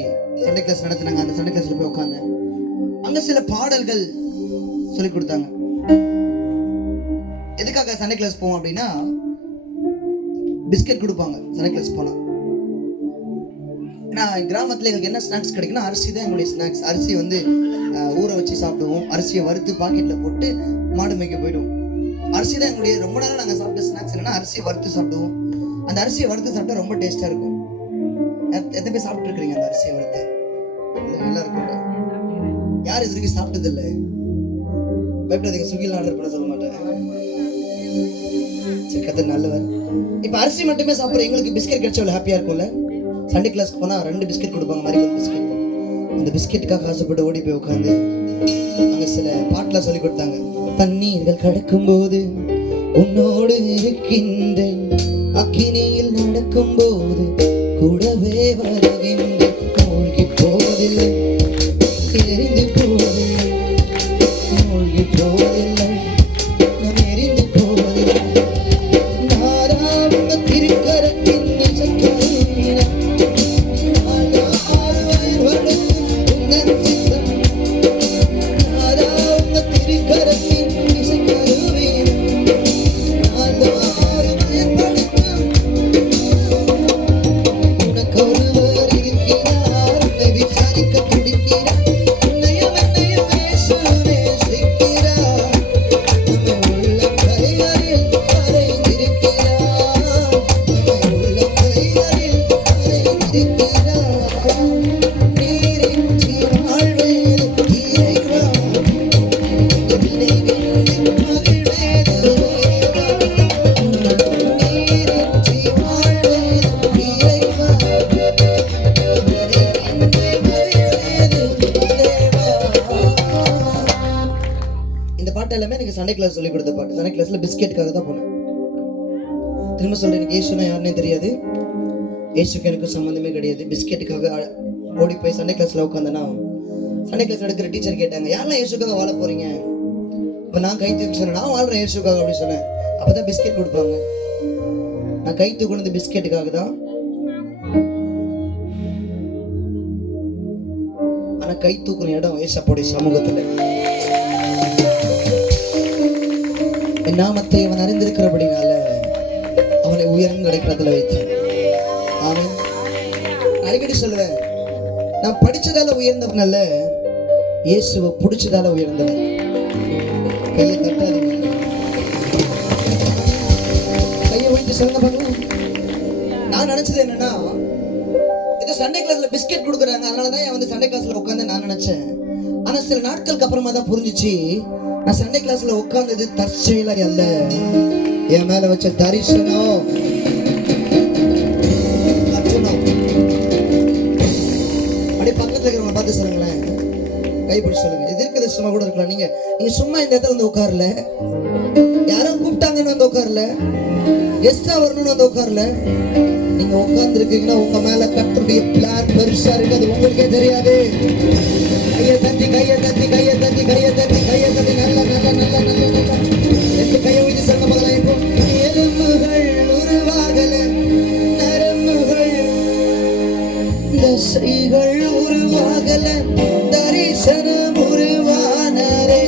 சண்டே கிளாஸ் நடத்தினாங்க. அந்த சண்டே கிளாஸ்ல போய் உட்காந்தேன். அங்க சில பாடல்கள் சொல்லி கொடுத்தாங்க. எதுக்காக சண்டே கிளாஸ் போவோம் அப்படின்னா, பிஸ்கெட் கொடுப்பாங்க சண்டே கிளாஸ் போனா. ஏன்னா கிராமத்துல எங்களுக்கு என்ன ஸ்நாக்ஸ் கிடைக்குன்னா, அரிசி தான் எங்களுடைய ஸ்நாக்ஸ். அரிசி வந்து ஊற வச்சு சாப்பிடுவோம். அரிசியை வறுத்து பாக்கெட்ல போட்டு மாடு மேய்க்க போயிடுவோம். அரிசி தான் எங்களுடைய ரொம்ப நாள் நாங்கள் சாப்பிட்ட ஸ்நாக்ஸ். என்னன்னா அரிசியை வறுத்து சாப்பிடுவோம். அந்த அரிசியை வறுத்து சாப்பிட்டா ரொம்ப டேஸ்டா இருக்கும். எத்தனை பேர் சாப்பிட்டு இருக்கிறீங்க அந்த அரிசியை வறுத்து? நல்லா இருக்கும்ல. யார் இது வரைக்கும் சாப்பிட்டது இல்லை? பயப்படாதீங்க, ஸ்விக்கியில் ஆர்டர் பண்ண சொல்ல மாட்டேன். சரி, கதை நல்லவர். இப்போ அரிசி மட்டுமே சாப்பிட்ற எங்களுக்கு பிஸ்கெட் கிடைச்சா அவ்வளோ ஹாப்பியாக இருக்கும்ல. சண்டே கிளாஸ்க்கு போனால் 2 பிஸ்கெட் கொடுப்பாங்க, மாதிரி பிஸ்கெட். அந்த பிஸ்கெட்டுக்காக ஆசைப்பட்டு ஓடி போய் உட்காந்து அங்கே சில பாட்டெலாம் சொல்லி கொடுத்தாங்க. தண்ணீர்கள் கடக்கும் போது உன்னோடு இருக்கின்றேன், அக்கினியில் நடக்கும் போது கூடவே வருகின்றேன், மூழ்கி போவதில்லை, எரிந்து போவதில்லை, மூழ்கி போவதில்லை, நான் எரிந்து போவதில்லை. நாராவுங்க திருக்கரத்தின் இசைக்கருவியிலே உன்னன் சித்தம். நாராவுங்க திருக்கரத்தின் இசைக்கருவியிலே உனக்கு ஒருவர் இருக்கிறார், உன்னை விசாரிக்க துடிக்கிறார், உன்னையும் என்னையும் இயேசு நேசிக்கிறார், நம்மை உள்ளம் கைகளில் வரைந்திருக்கிறார், நம்மை உள்ளம் கைகளில் வரைந்திருக்கிறார். நீரின்றி வாழ்வேது இறைவா, என்னை வென்று மகிழ்வேது தேவா. நீரின்றி வாழ்வேது இறைவா, இந்த பாட்டு எல்லாமே எனக்கு சண்டே கிளாஸ் சொல்லி கொடுத்த பாட்டு. சண்டே கிளாஸ்ல பிஸ்கெட்டுக்காக தான் போனேன். திரும்ப சொல்றேன், எனக்கு இயேசுனா யாருன்னே தெரியாது. இயேசுக்கு எனக்கு சம்மந்தமே கிடையாது. பிஸ்கெட்டுக்காக ஓடி போய் சண்டே கிளாஸ்ல உட்காந்தேன்னா, சண்டே கிளாஸ் எடுக்கிற டீச்சர் கேட்டாங்க, யாரெல்லாம் இயேசுக்காக வாழ போறீங்க? இப்போ நான் கை தூக்கி சொன்னேன், நான் வாழ்றேன் இயேசுக்காக அப்படி சொன்னேன். அப்பதான் பிஸ்கெட் கொடுப்பாங்க. நான் கை தூக்குனது பிஸ்கெட்டுக்காக தான். ஆனா கை தூக்குன இடம் ஏசப்போடைய சமூகத்துல. என் நாமத்தை அவன் அறிந்திருக்கிறபடினால அவனை உயர்ந்த இடத்துல வைத்தேன். ஆமென். அடிக்கடி சொல்லுவேன், நான் படிச்சதால உயர்ந்தவன் அல்ல, இயேசுவை பிடிச்சதால உயர்ந்தவன். கையை தட்டாதீங்க, கையை ஒழித்து சொல்லுங்க பார்க்கலாம். நான் நினைச்சது என்னன்னா, ஏதோ சண்டே கிளாஸ்ல பிஸ்கெட் கொடுக்குறாங்க, அதனாலதான் என் வந்து சண்டே கிளாஸ்ல உட்காந்து நான் நினைச்சேன். ஆனா சில நாட்களுக்கு அப்புறமா தான் புரிஞ்சிச்சு, நான் சண்டே கிளாஸ்ல உட்கார்ந்தது தற்செயலா அல்ல, என் மேல வச்ச தரிசனம். அப்படியே பக்கத்துல இருக்கிறவங்க பார்த்து சொல்லுங்களேன், கைப்பிடி சொல்லுங்க. தீர்க்கதரிசனமா கூட இருக்கலாம். நீங்க சும்மா இந்த இடத்துல வந்து உட்காரல, யாரும் கூப்பிட்டாங்கன்னு வந்து உட்காரல, கெஸ்டா வரணும்னு வந்து உட்காரல. நீங்க உட்கார்ந்து இருக்கீங்கன்னா உங்க மேல கர்த்தருடைய பிளான் பெருசா இருக்கு, அது உங்களுக்கே தெரியாது. கையை தட்டி கையை தட்டி கையை தட்டி கையை தட்டி கையை தட்டி நல்ல நல்ல நல்ல நல்ல நல்ல 2 கையை ஊதி சொல்ல பார்க்கலாம். இப்போ எலும்புகள் உருவாகல, நரம்புகள் தசைகள் உருவாகல, தரிசனம் உருவானரே,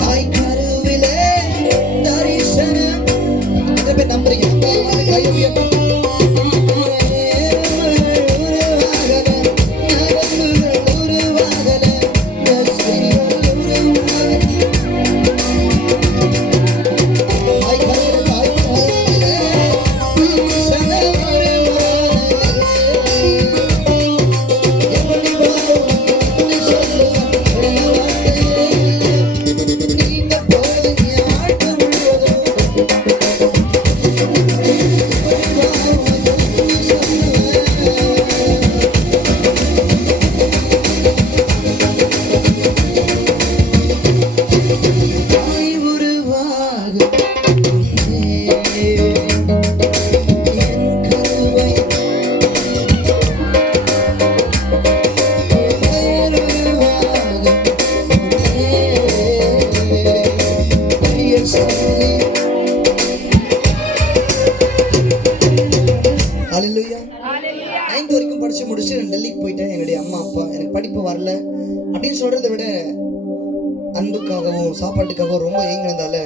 தாய் கருவிலே தரிசனம். இதை போய் நம்புறீங்க? கையை உயர்த்தும். உருவாகல, நரம்புகள் உருவாகல, தசைகள் உருவாகல. படிப்புக்காகவும் சாப்பாட்டுக்காகவும் ரொம்ப ஏங்கினதால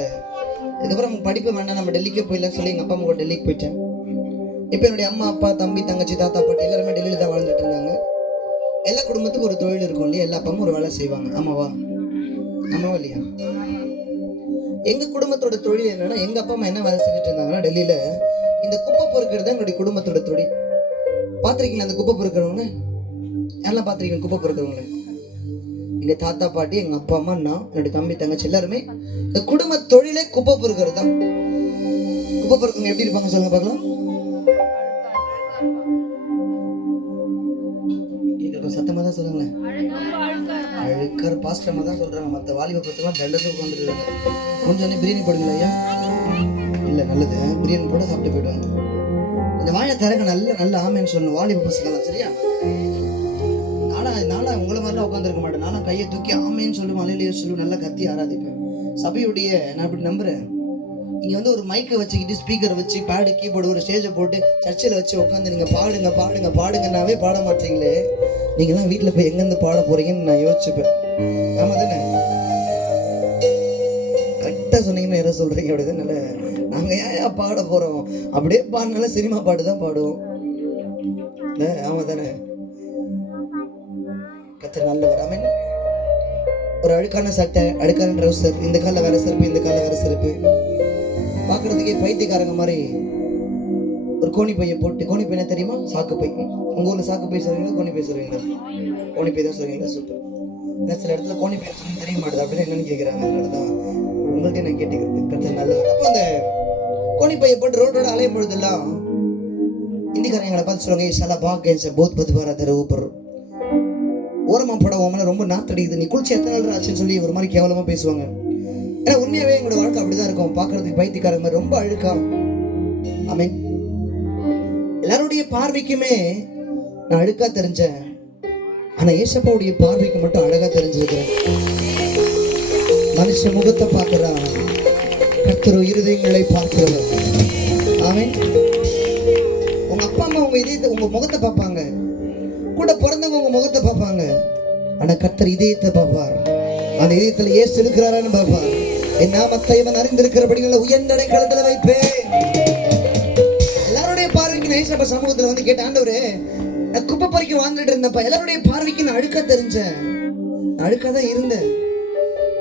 இதுக்கப்புறம் நம்ம படிப்பு வேண்டாம், நம்ம டெல்லிக்கே போயிடலாம்னு சொல்லி எங்கள் அப்பா அம்மா கூட டெல்லிக்கு போயிட்டேன். இப்போ என்னுடைய அம்மா அப்பா தம்பி தங்கச்சி தாத்தா பாட்டி எல்லாருமே டெல்லியில் தான் வாழ்ந்துட்டு இருந்தாங்க. எல்லா குடும்பத்துக்கும் ஒரு தொழில் இருக்கும் இல்லையா, எல்லா அப்பாவும் ஒரு வேலை செய்வாங்க. ஆமாவா இல்லையா? எங்கள் குடும்பத்தோட தொழில் என்னன்னா, எங்கள் அப்பா அம்மா என்ன வேலை செஞ்சுட்டு இருந்தாங்கன்னா டெல்லியில் இந்த குப்பை பொறுக்கிறது தான் எங்களுடைய குடும்பத்தோட தொழில். பார்த்துருக்கீங்களா அந்த குப்பை பொறுக்கிறவங்க? யாரெல்லாம் பார்த்துருக்கீங்க குப்பை பொறுக்கிறவங்கள? எங்கள் தாத்தா பாட்டி, எங்கள் அப்பா அம்மா, நான், என்னுடைய தம்பி தங்கச்சி எல்லாருமே இந்த குடும்ப தொழிலே குப்பை பொறுக்கிறது தான். குப்பை பொறுக்கவங்க எப்படி இருப்பாங்க சொல்லுங்க பார்க்கலாம். சத்தமாக தான் சொல்லுங்களேன். அழுக்கார பாஸ்டமாக தான் சொல்கிறாங்க. மற்ற வாலிப பசங்களாம் தண்டத்தை உட்காந்துருக்காங்க. கொஞ்சம் பிரியாணி போடுங்களா ஐயா? இல்லை நல்லது, பிரியாணி போட சாப்பிட்டு போயிடுவாங்க. கொஞ்சம் வாழை திறக்க நல்ல ஆமேன்னு சொல்லணும் வாலிப பசங்களாம். சரியா? நானா உங்களை மாதிரிலாம் உட்காந்துருக்க மாட்டேன். நானும் கையை தூக்கி ஆமேன்னு சொல்லுவேன், அலையிலேயே சொல்லுவேன், நல்லா கத்தி ஆராதிப்பேன். சபையுடைய நான் இப்படி நம்புறேன், இங்கே வந்து ஒரு மைக்கை வச்சுக்கிட்டு ஸ்பீக்கரை வச்சு பேடு கீபோர்டு ஒரு ஸ்டேஜை போட்டு சர்ச்சில் வச்சு உட்காந்து நீங்கள் பாடுங்கன்னாவே பாட மாட்டீங்களே. நீங்களாம் வீட்டில் போய் எங்கேருந்து பாட போறீங்கன்னு நான் யோசிச்சுப்பேன். ஆமாம் தானே? கரெக்டாக சொன்னீங்கன்னா யாரும் சொல்கிறீங்க அப்படி தான். நல்ல நாங்கள் ஏன் பாட போகிறோம்? அப்படியே பாடினால சினிமா பாட்டு தான் பாடுவோம். ஆமாம் தானே? கத்தர் நல்லவர். ஆமென். ஒரு அழுக்கான சட்டை, அழுக்கான ட்ரௌசர், இந்த காலில் வேற செருப்பு, இந்த காலில் வேற செருப்பு, பார்க்கறதுக்கே பைத்தியக்காரங்க மாதிரி ஒரு கோணி பையை போட்டு. கோணி பை என்ன தெரியுமா? சாக்கு பை. உங்கள் ஊரில் சாக்கு பை சொல்றீங்களா, கோணி பை சொல்றீங்களா? கோணி பை தான் சொல்றீங்களா? சூப்பர். ஏன்னா சில இடத்துல கோணி பை சொல்லி தெரிய மாட்டேது அப்படின்னு என்னன்னு கேட்குறாங்க. அதனால தான் உங்கள்கிட்ட நான் கேட்டுக்கிறது. கத்தர் நல்லவர். அப்போ அந்த கோணி பையை போட்டு ரோடோட அலையும் பொழுதெல்லாம் இந்திக்காரங்க எங்களை பார்த்து சொல்லுவாங்க, சில பாக்க போத் பத்து பாரா தர ஊப்பர் ஓரமா போட உமல ரொம்ப நாத்தடிக்குது, நீ குளிச்சு எத்தனை நாள் ஆச்சுன்னு சொல்லி ஒரு மாதிரி கேவலமா பேசுவாங்க. ஏன்னா உண்மையாவே எங்களோட வாழ்க்கை அப்படிதான் இருக்கும். பார்க்கறதுக்கு பைத்தியக்காரங்க மாதிரி ரொம்ப அழுக்கா. ஆமென். எல்லாருடைய பார்வைக்குமே நான் அழுக்கா தெரிஞ்சேன், ஆனா ஏசப்பாவுடைய பார்வைக்கு மட்டும் அழகா தெரிஞ்சிருக்கிறேன். மனுஷ முகத்தை பார்க்கிறான், கர்த்தர் இருதயங்களை பார்க்கிறவர். ஆமென். உங்க அப்பா அம்மா உங்க இதயத்தை உங்க முகத்தை பார்ப்பாங்க, கூட பிறந்தவங்க உங்க முகத்தை பார்ப்பாங்க, ஆனா கர்த்தர் இதயத்தை பார்ப்பார். அந்த இதயத்துல இயேசு இருக்கிறாரான்னு பார்ப்பார். என் நாமத்தை இவன் அறிந்திருக்கிறபடினால உயர்ந்த அடைக்கலத்துல வைப்பேன். எல்லாருடைய பார்வைக்கு நான் ஏசப்பா சமூகத்துல வந்து கேட்ட, ஆண்டவரே நான் குப்பை பறிக்க வாழ்ந்துட்டு இருந்தப்ப எல்லாருடைய பார்வைக்கு நான் அழுக்கா தெரிஞ்சேன், அழுக்கா தான் இருந்தேன்,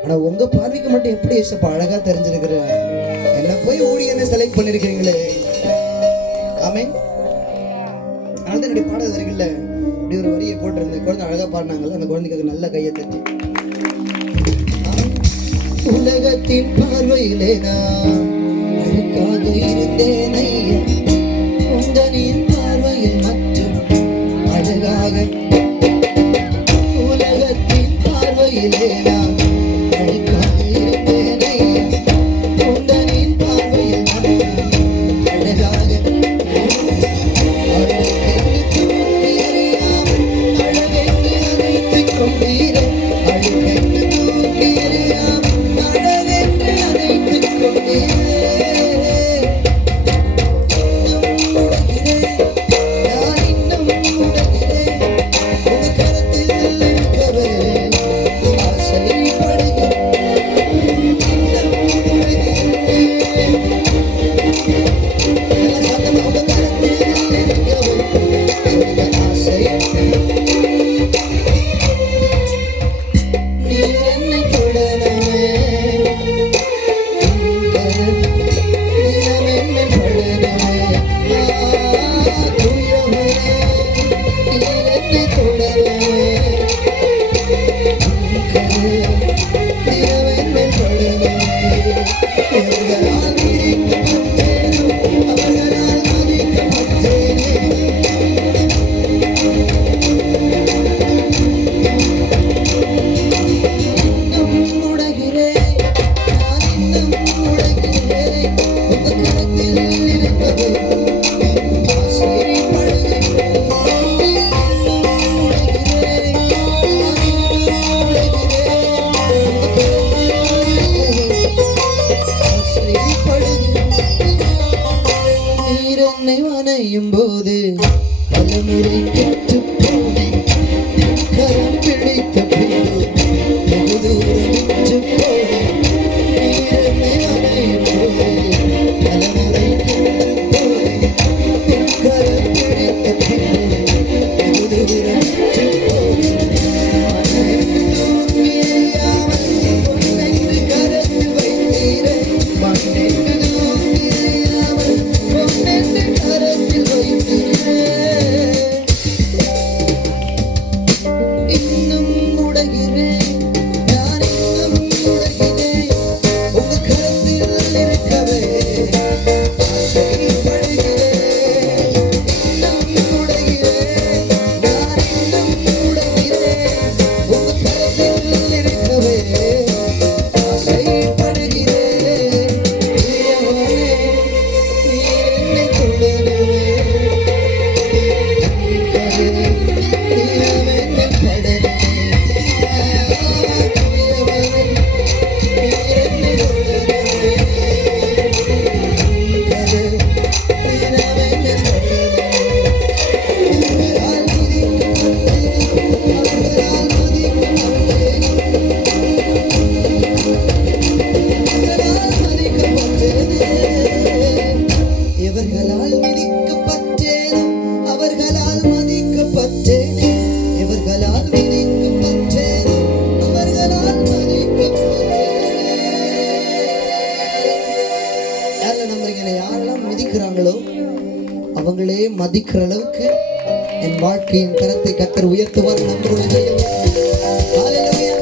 ஆனா உங்க பார்வைக்கு மட்டும் எப்படி ஏசப்பா அழகா தெரிஞ்சிருக்கிறேன். என்ன போய் ஊழியனை செலக்ட் பண்ணிருக்கீங்களே. ஆமென். அதனால என்னுடைய பாடல் வரிகள்ல இப்படி ஒரு வரியை போட்டிருந்தேன். குழந்தை அழகா பாடினாங்கல்ல, அந்த குழந்தைக்கு நல்ல கையை தட்டி. உலகத்தின் பார்வையிலே நான் அழுக்காக இருந்தேன் ஐயா, உந்தனின் பார்வையில் மட்டும் அழகாக. உலகத்தின் பார்வையிலே நான் அழுக்காக இருந்தேன் ஐயா, உந்தனின் பார்வையில் மட்டும் அழகாக. மதிக்கிற அளவுக்கு என் வாழ்க்கையின் தரத்தை கர்த்தர் உயர்த்துவார். நம்மளுடைய தெய்வம். ஹalleluya.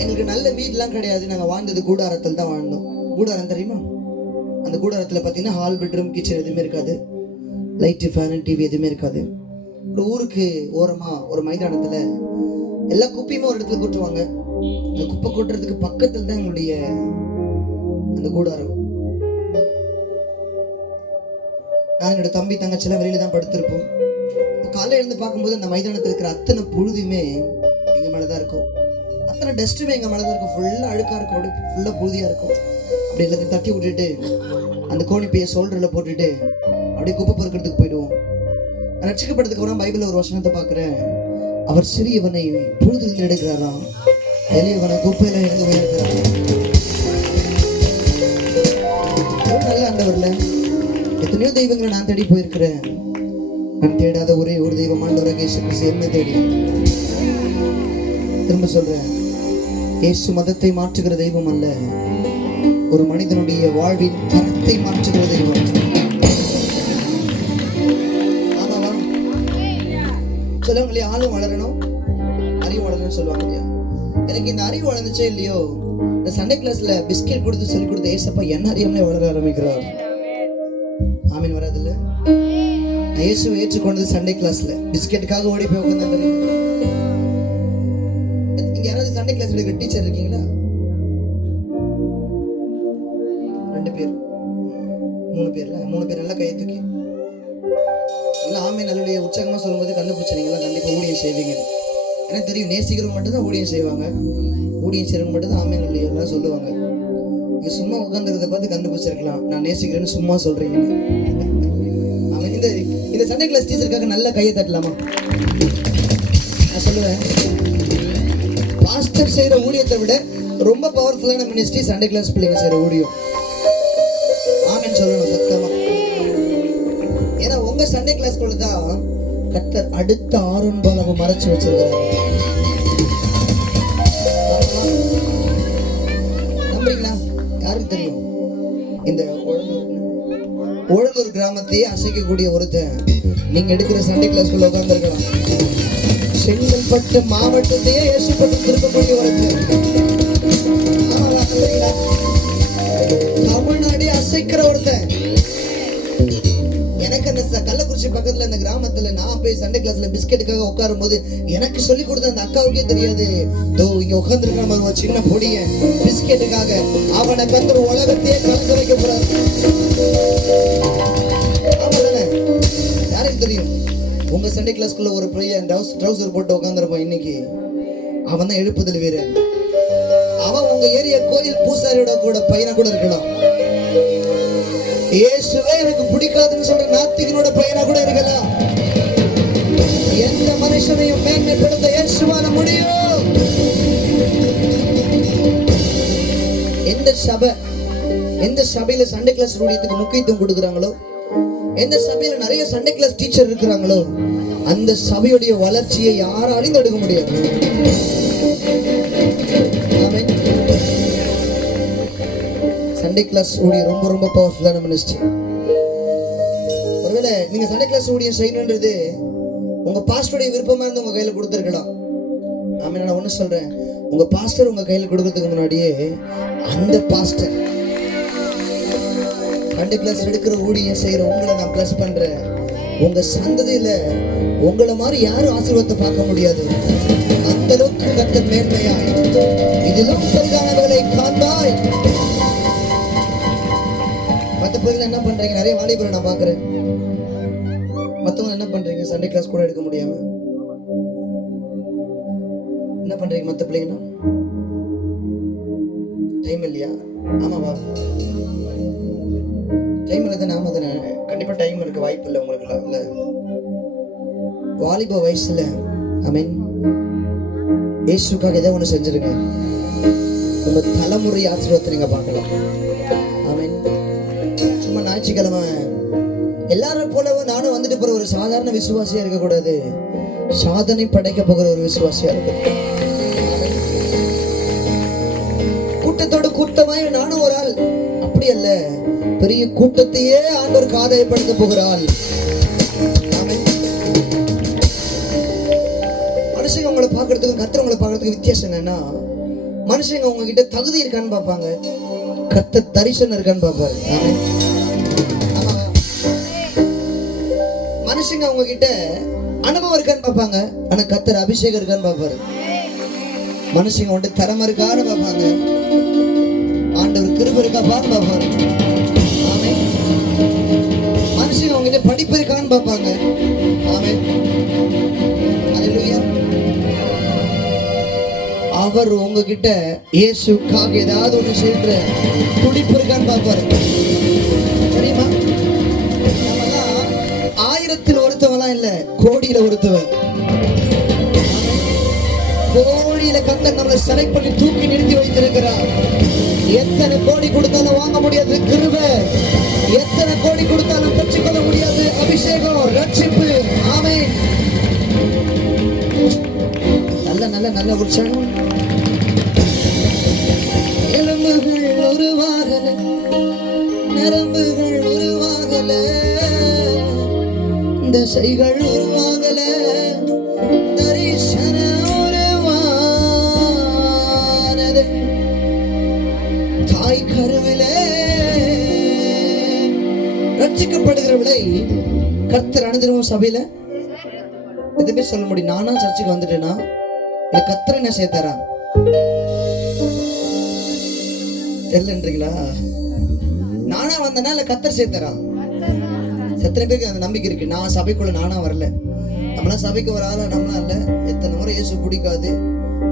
எங்களுக்கு நல்ல வீடுலாம் கிடையாது. நாங்கள் வாழ்ந்தது கூடாரத்தில் தான் வாழ்ந்தோம். கூடாரம் தெரியுமா? அந்த கூடாரத்தில் பார்த்தீங்கன்னா ஹால், பெட்ரூம், கிச்சன் எதுவுமே இருக்காது. லைட்டு, ஃபேனு, டிவி எதுவுமே இருக்காது. ஒரு ஊருக்கு ஓரமாக ஒரு மைதானத்தில் எல்லா குப்பையுமே ஒரு இடத்துல கூட்டுவாங்க. அந்த குப்பை கொட்டுறதுக்கு பக்கத்தில் தான் எங்களுடைய அந்த கூடாரம். நான் என்னோட தம்பி தங்கச்சிலாம் வெளியில தான் படுத்திருப்போம். காலையில் எழுந்து பார்க்கும்போது அந்த மைதானத்தில் இருக்கிற அத்தனை புழுதியுமே எங்கள் மேலே தான் இருக்கும். அத்தனை டஸ்ட்டுமே எங்கள் மேலே தான் இருக்கும். ஃபுல்லாக அழுக்காக இருக்கும். அப்படி ஃபுல்லாக புழுதியாக இருக்கும். அப்படி எல்லாத்தையும் தட்டி விட்டுட்டு அந்த கோணிப்பையை ஷோல்டரில் போட்டுட்டு அப்படியே குப்பை பொறுக்கிறதுக்கு போயிடுவோம். ரட்சிக்கப்படுறதுக்கு அப்புறம் பைபிளில் ஒரு வசனத்தை பார்க்குறேன். அவர் சிறியவனை புழுதிலிருந்து எடுக்கிறாராம், எளியவனை குப்பையில் எடுத்து உயர்க்கிறாராம். நல்ல ஆண்டவர்ல எத்தனையோ தெய்வங்களை நான் தேடி போயிருக்கிறேன். நான் தேடாத ஒரே ஒரு தெய்வம் ஆண்டவராகிய இயேசு கிறிஸ்து என்ன தேடி. திரும்ப சொல்றேன், இயேசு மதத்தை மாற்றுகிற தெய்வம் அல்ல, ஒரு மனிதனுடைய வாழ்வின் தரத்தை மாற்றுகிற தெய்வம். ஆமாவா? சொல்லுவாங்க இல்லையா, ஆளும் வளரணும் அறிவு வளரணும்னு சொல்லுவாங்க இல்லையா. எனக்கு இந்த அறிவு வளர்ந்துச்சே இல்லையோ, இந்த சண்டே கிளாஸ்ல பிஸ்கெட் கொடுத்து சொல்லி கொடுத்த ஏசப்பா என்ன அறியாமலே வளர ஆரம்பிக்கிறார். ஆமீன். வராதுல்ல? நான் இயேசுவை ஏற்றுக்கொண்டது சண்டே கிளாஸ்ல பிஸ்கெட்டுக்காக ஓடி போய் உட்காந்து. இங்க யாராவது சண்டே கிளாஸ் எடுக்கிற டீச்சர் இருக்கீங்களா? 2 பேர் 3 பேர்ல 3 பேர் நல்லா கையை தூக்கி எல்லாம் ஆமீன் நல்ல உற்சாகமா சொல்லும்போது கண்டுபிடிச்சீங்களா? கண்டிப்பா ஊழியம் செய்வீங்க. எனக்கு தெரியும், நேசிக்கிறவங்க மட்டும்தான் ஊழியம் செய்வாங்க. ஊழியம் செய்கிறவங்க மட்டும் தான் ஆமீன் இல்லையா எல்லாம் சொல்லுவாங்க. நீங்கள் சும்மா உட்காந்துருக்கிறத பார்த்து கண்டுபிடிச்சிருக்கலாம் நான் நேசிக்கிறேன்னு சும்மா சொல்கிறீங்கன்னு. ஆமாம். இந்த சண்டே கிளாஸ் டீச்சருக்காக நல்ல கையை தட்டலாமா? நான் சொல்லுவேன், பாஸ்டர் செய்கிற ஊழியத்தை விட ரொம்ப பவர்ஃபுல்லான மினிஸ்ட்ரி சண்டே கிளாஸ் பிள்ளைங்க செய்கிற ஊழியம். ஆமீன் சொல்லணும் சத்தமாக. ஏன்னா உங்கள் சண்டே கிளாஸ்க்குள்ள தான் கர்த்தர் அடுத்த ஆரோன் பாலாவை மறைச்சு வச்சிருக்காரு. யாருக்கு தெரியும்? இந்த உழலூர் கிராமத்தையே அசைக்கக்கூடிய ஒருத்தன் நீங்க எடுக்கிற சண்டே கிளாஸ்க்குள்ள உட்கார்ந்துருக்கலாம். செங்கல்பட்டு மாவட்டத்தையே ஏசுப்பட்டு திருப்பக்கூடிய ஒருத்தன் தமிழ்நாடே அசைக்கிற ஒருத்தன். எனக்கு அந்த கள்ளக்குறிச்சி பக்கத்துல அந்த கிராமத்துல நான் போய் சண்டே கிளாஸ்ல பிஸ்கெட்டுக்காக உட்காரும் போது எனக்கு சொல்லி கொடுத்த அந்த அக்காவுக்கே தெரியாது, தோ இங்க உட்காந்துருக்காம ஒரு சின்ன பொடிய பிஸ்கெட்டுக்காக அவனை கந்து உலகத்தையே கலக்க வைக்க போறாரு. ஆமா தானே? யாருக்கு தெரியும்? உங்க சண்டே கிளாஸ்க்குள்ள ஒரு பையன் ட்ரௌசர் போட்டு உட்காந்துருப்பான். இன்னைக்கு அவன் தான் எழுப்புதல் வீரன். அவன் உங்க ஏரியா கோயில் பூசாரியோட கூட பையனை கூட இருக்கலாம். இயேசுவே எனக்கு பிடிக்காதுன்னு சொல்ற நாத்திகனோட பையனா கூட இருக்கலாம். எந்த மனுஷனையும் மேன்மைப்படுத்த இயேசுவால முடியும். எந்த சபையில சண்டே கிளாஸ் ஊழியத்துக்கு முக்கியத்துவம் கொடுக்குறாங்களோ, எந்த சபையில நிறைய சண்டே கிளாஸ் டீச்சர் இருக்கிறாங்களோ, அந்த சபையுடைய வளர்ச்சியை யாராலையும் தடுக்க முடியாது. சண்டே கிளாஸ் ஊழியம் ரொம்ப ரொம்ப பவர்ஃபுல்லான மினிஸ்ட்ரி. ஒருவேளை நீங்க சண்டே கிளாஸ் ஊழியம் செய்யணுன்றது உங்க பாஸ்டருடைய விருப்பமா இருந்து உங்க கையில கொடுத்துருக்கலாம். ஆமாம். நான் ஒண்ணு சொல்றேன், உங்க பாஸ்டர் உங்க கையில கொடுக்கறதுக்கு முன்னாடியே அந்த பாஸ்டர் சண்டே கிளாஸ் எடுக்கிற ஊழியம் செய்யற உங்களை நான் பிளஸ் பண்றேன். உங்க சந்ததியில உங்களை மாதிரி யாரும் ஆசீர்வாதத்தை பார்க்க முடியாது. அந்த அளவுக்கு கர்த்தர் மேன்மையாய் இதிலும் பெரிதானவர்களை காண்பாய். மற்ற பேர்கள் என்ன பண்றீங்க? நிறைய வாலிபரை நான் பாக்குறேன். மற்றவங்க என்ன பண்றீங்க? சண்டே கிளாஸ் கூட எடுக்க முடியாம என்ன பண்றீங்க? மற்ற பிள்ளைங்கன்னா டைம் இல்லையா? ஆமாவா? டைம் இல்லை தானே? ஆமா தானே? கண்டிப்பா டைம் இருக்கு. வாய்ப்பு இல்லை உங்களுக்கு இல்ல. வாலிப வயசுல ஆமென் இயேசுக்காக ஏதோ ஒன்று செஞ்சிருங்க. உங்க தலைமுறை ஆசீர்வாதத்தை நீங்க பார்க்கலாம். ஆமென். சும்மா ஞாயிற்றுக்கிழமை எல்லாரும் போலவும் நானும் வந்துட்டு போற ஒரு சாதாரண விசுவாசியா இருக்கக்கூடாது. சாதனை படைக்க போகிற ஒரு விசுவாசியா இருக்கு. கூட்டத்தோட கூட்டமாய் நானும் ஒரு ஆள் அப்படி அல்ல, பெரிய கூட்டத்தையே ஆண்டவர் ஆதாயப்படுத்த போகிறாள். ஆமென். மனுஷங்க உங்களை பார்க்கறதுக்கும் கர்த்தர் உங்களை பார்க்கறதுக்கு வித்தியாசம் என்னன்னா, மனுஷங்க உங்ககிட்ட தகுதி இருக்கான்னு பார்ப்பாங்க, கர்த்தர் தரிசனம் இருக்கான்னு பார்ப்பாரு. ஆமென். மனுஷங்க உங்ககிட்ட அனுபவம் இருக்கான்னு பார்ப்பாங்க, ஆனா கர்த்தர் அபிஷேகம் இருக்கான்னு பார்ப்பாரு. மனுஷங்க உன்கிட்ட திறமை இருக்கான்னு பார்ப்பாங்க, ஆண்டவர் கிருபை இருக்காப்பான்னு பார்ப்பாரு. ஆமென். மனுஷங்க உங்ககிட்ட படிப்பு இருக்கான்னு பார்ப்பாங்க. ஆமென். ஹல்லேலூயா. அவர் உங்ககிட்ட இயேசுக்காக ஏதாவது ஒன்று செய்யற துடிப்பு இருக்கான்னு பார்ப்பாரு. தெரியுமா? நம்மலாம் 1000ல் ஒருத்தவெல்லாம் இல்ல, கோடியில ஒருத்தவன். கோடியில கர்த்தர் நம்மளை செலக்ட் பண்ணி தூக்கி நிறுத்தி வைத்திருக்கிறார். எத்தனை கோடி கொடுத்தாலும் வாங்க முடியாது கிருபை, எத்தனை கோடி கொடுத்தாலும் பெற்றுக்கொள்ள முடியாது அபிஷேகம், ரட்சிப்பு. ஆமென். நல்ல நல்ல நல்ல உற்சாகம். எலும்புகள் உருவாகல, நரம்புகள் உருவாகல, தசைகள் உருவாகல, தரிசனம் உருவானது தாய் கருவிலே. ரட்சிக்கப்படுகிறவளை கர்த்தர் அனுதினமும் சபையில எதுவுமே சொல்ல முடியும். நானா சர்ச்சுக்கு வந்துட்டேன்னா எனக்கு கர்த்தர் என்ன சேர்த்தாரா தெரியலன்றீங்களா? நானா வந்தனா இல்ல கர்த்தர் சேர்த்தாரா? எத்தனை பேருக்கு அந்த நம்பிக்கை இருக்கு? நான் சபைக்குள்ள நானா வரல, நம்மளாம் சபைக்கு வர ஆளா நம்மளாம் இல்ல. எத்தனை முறை இயேசு பிடிக்காது,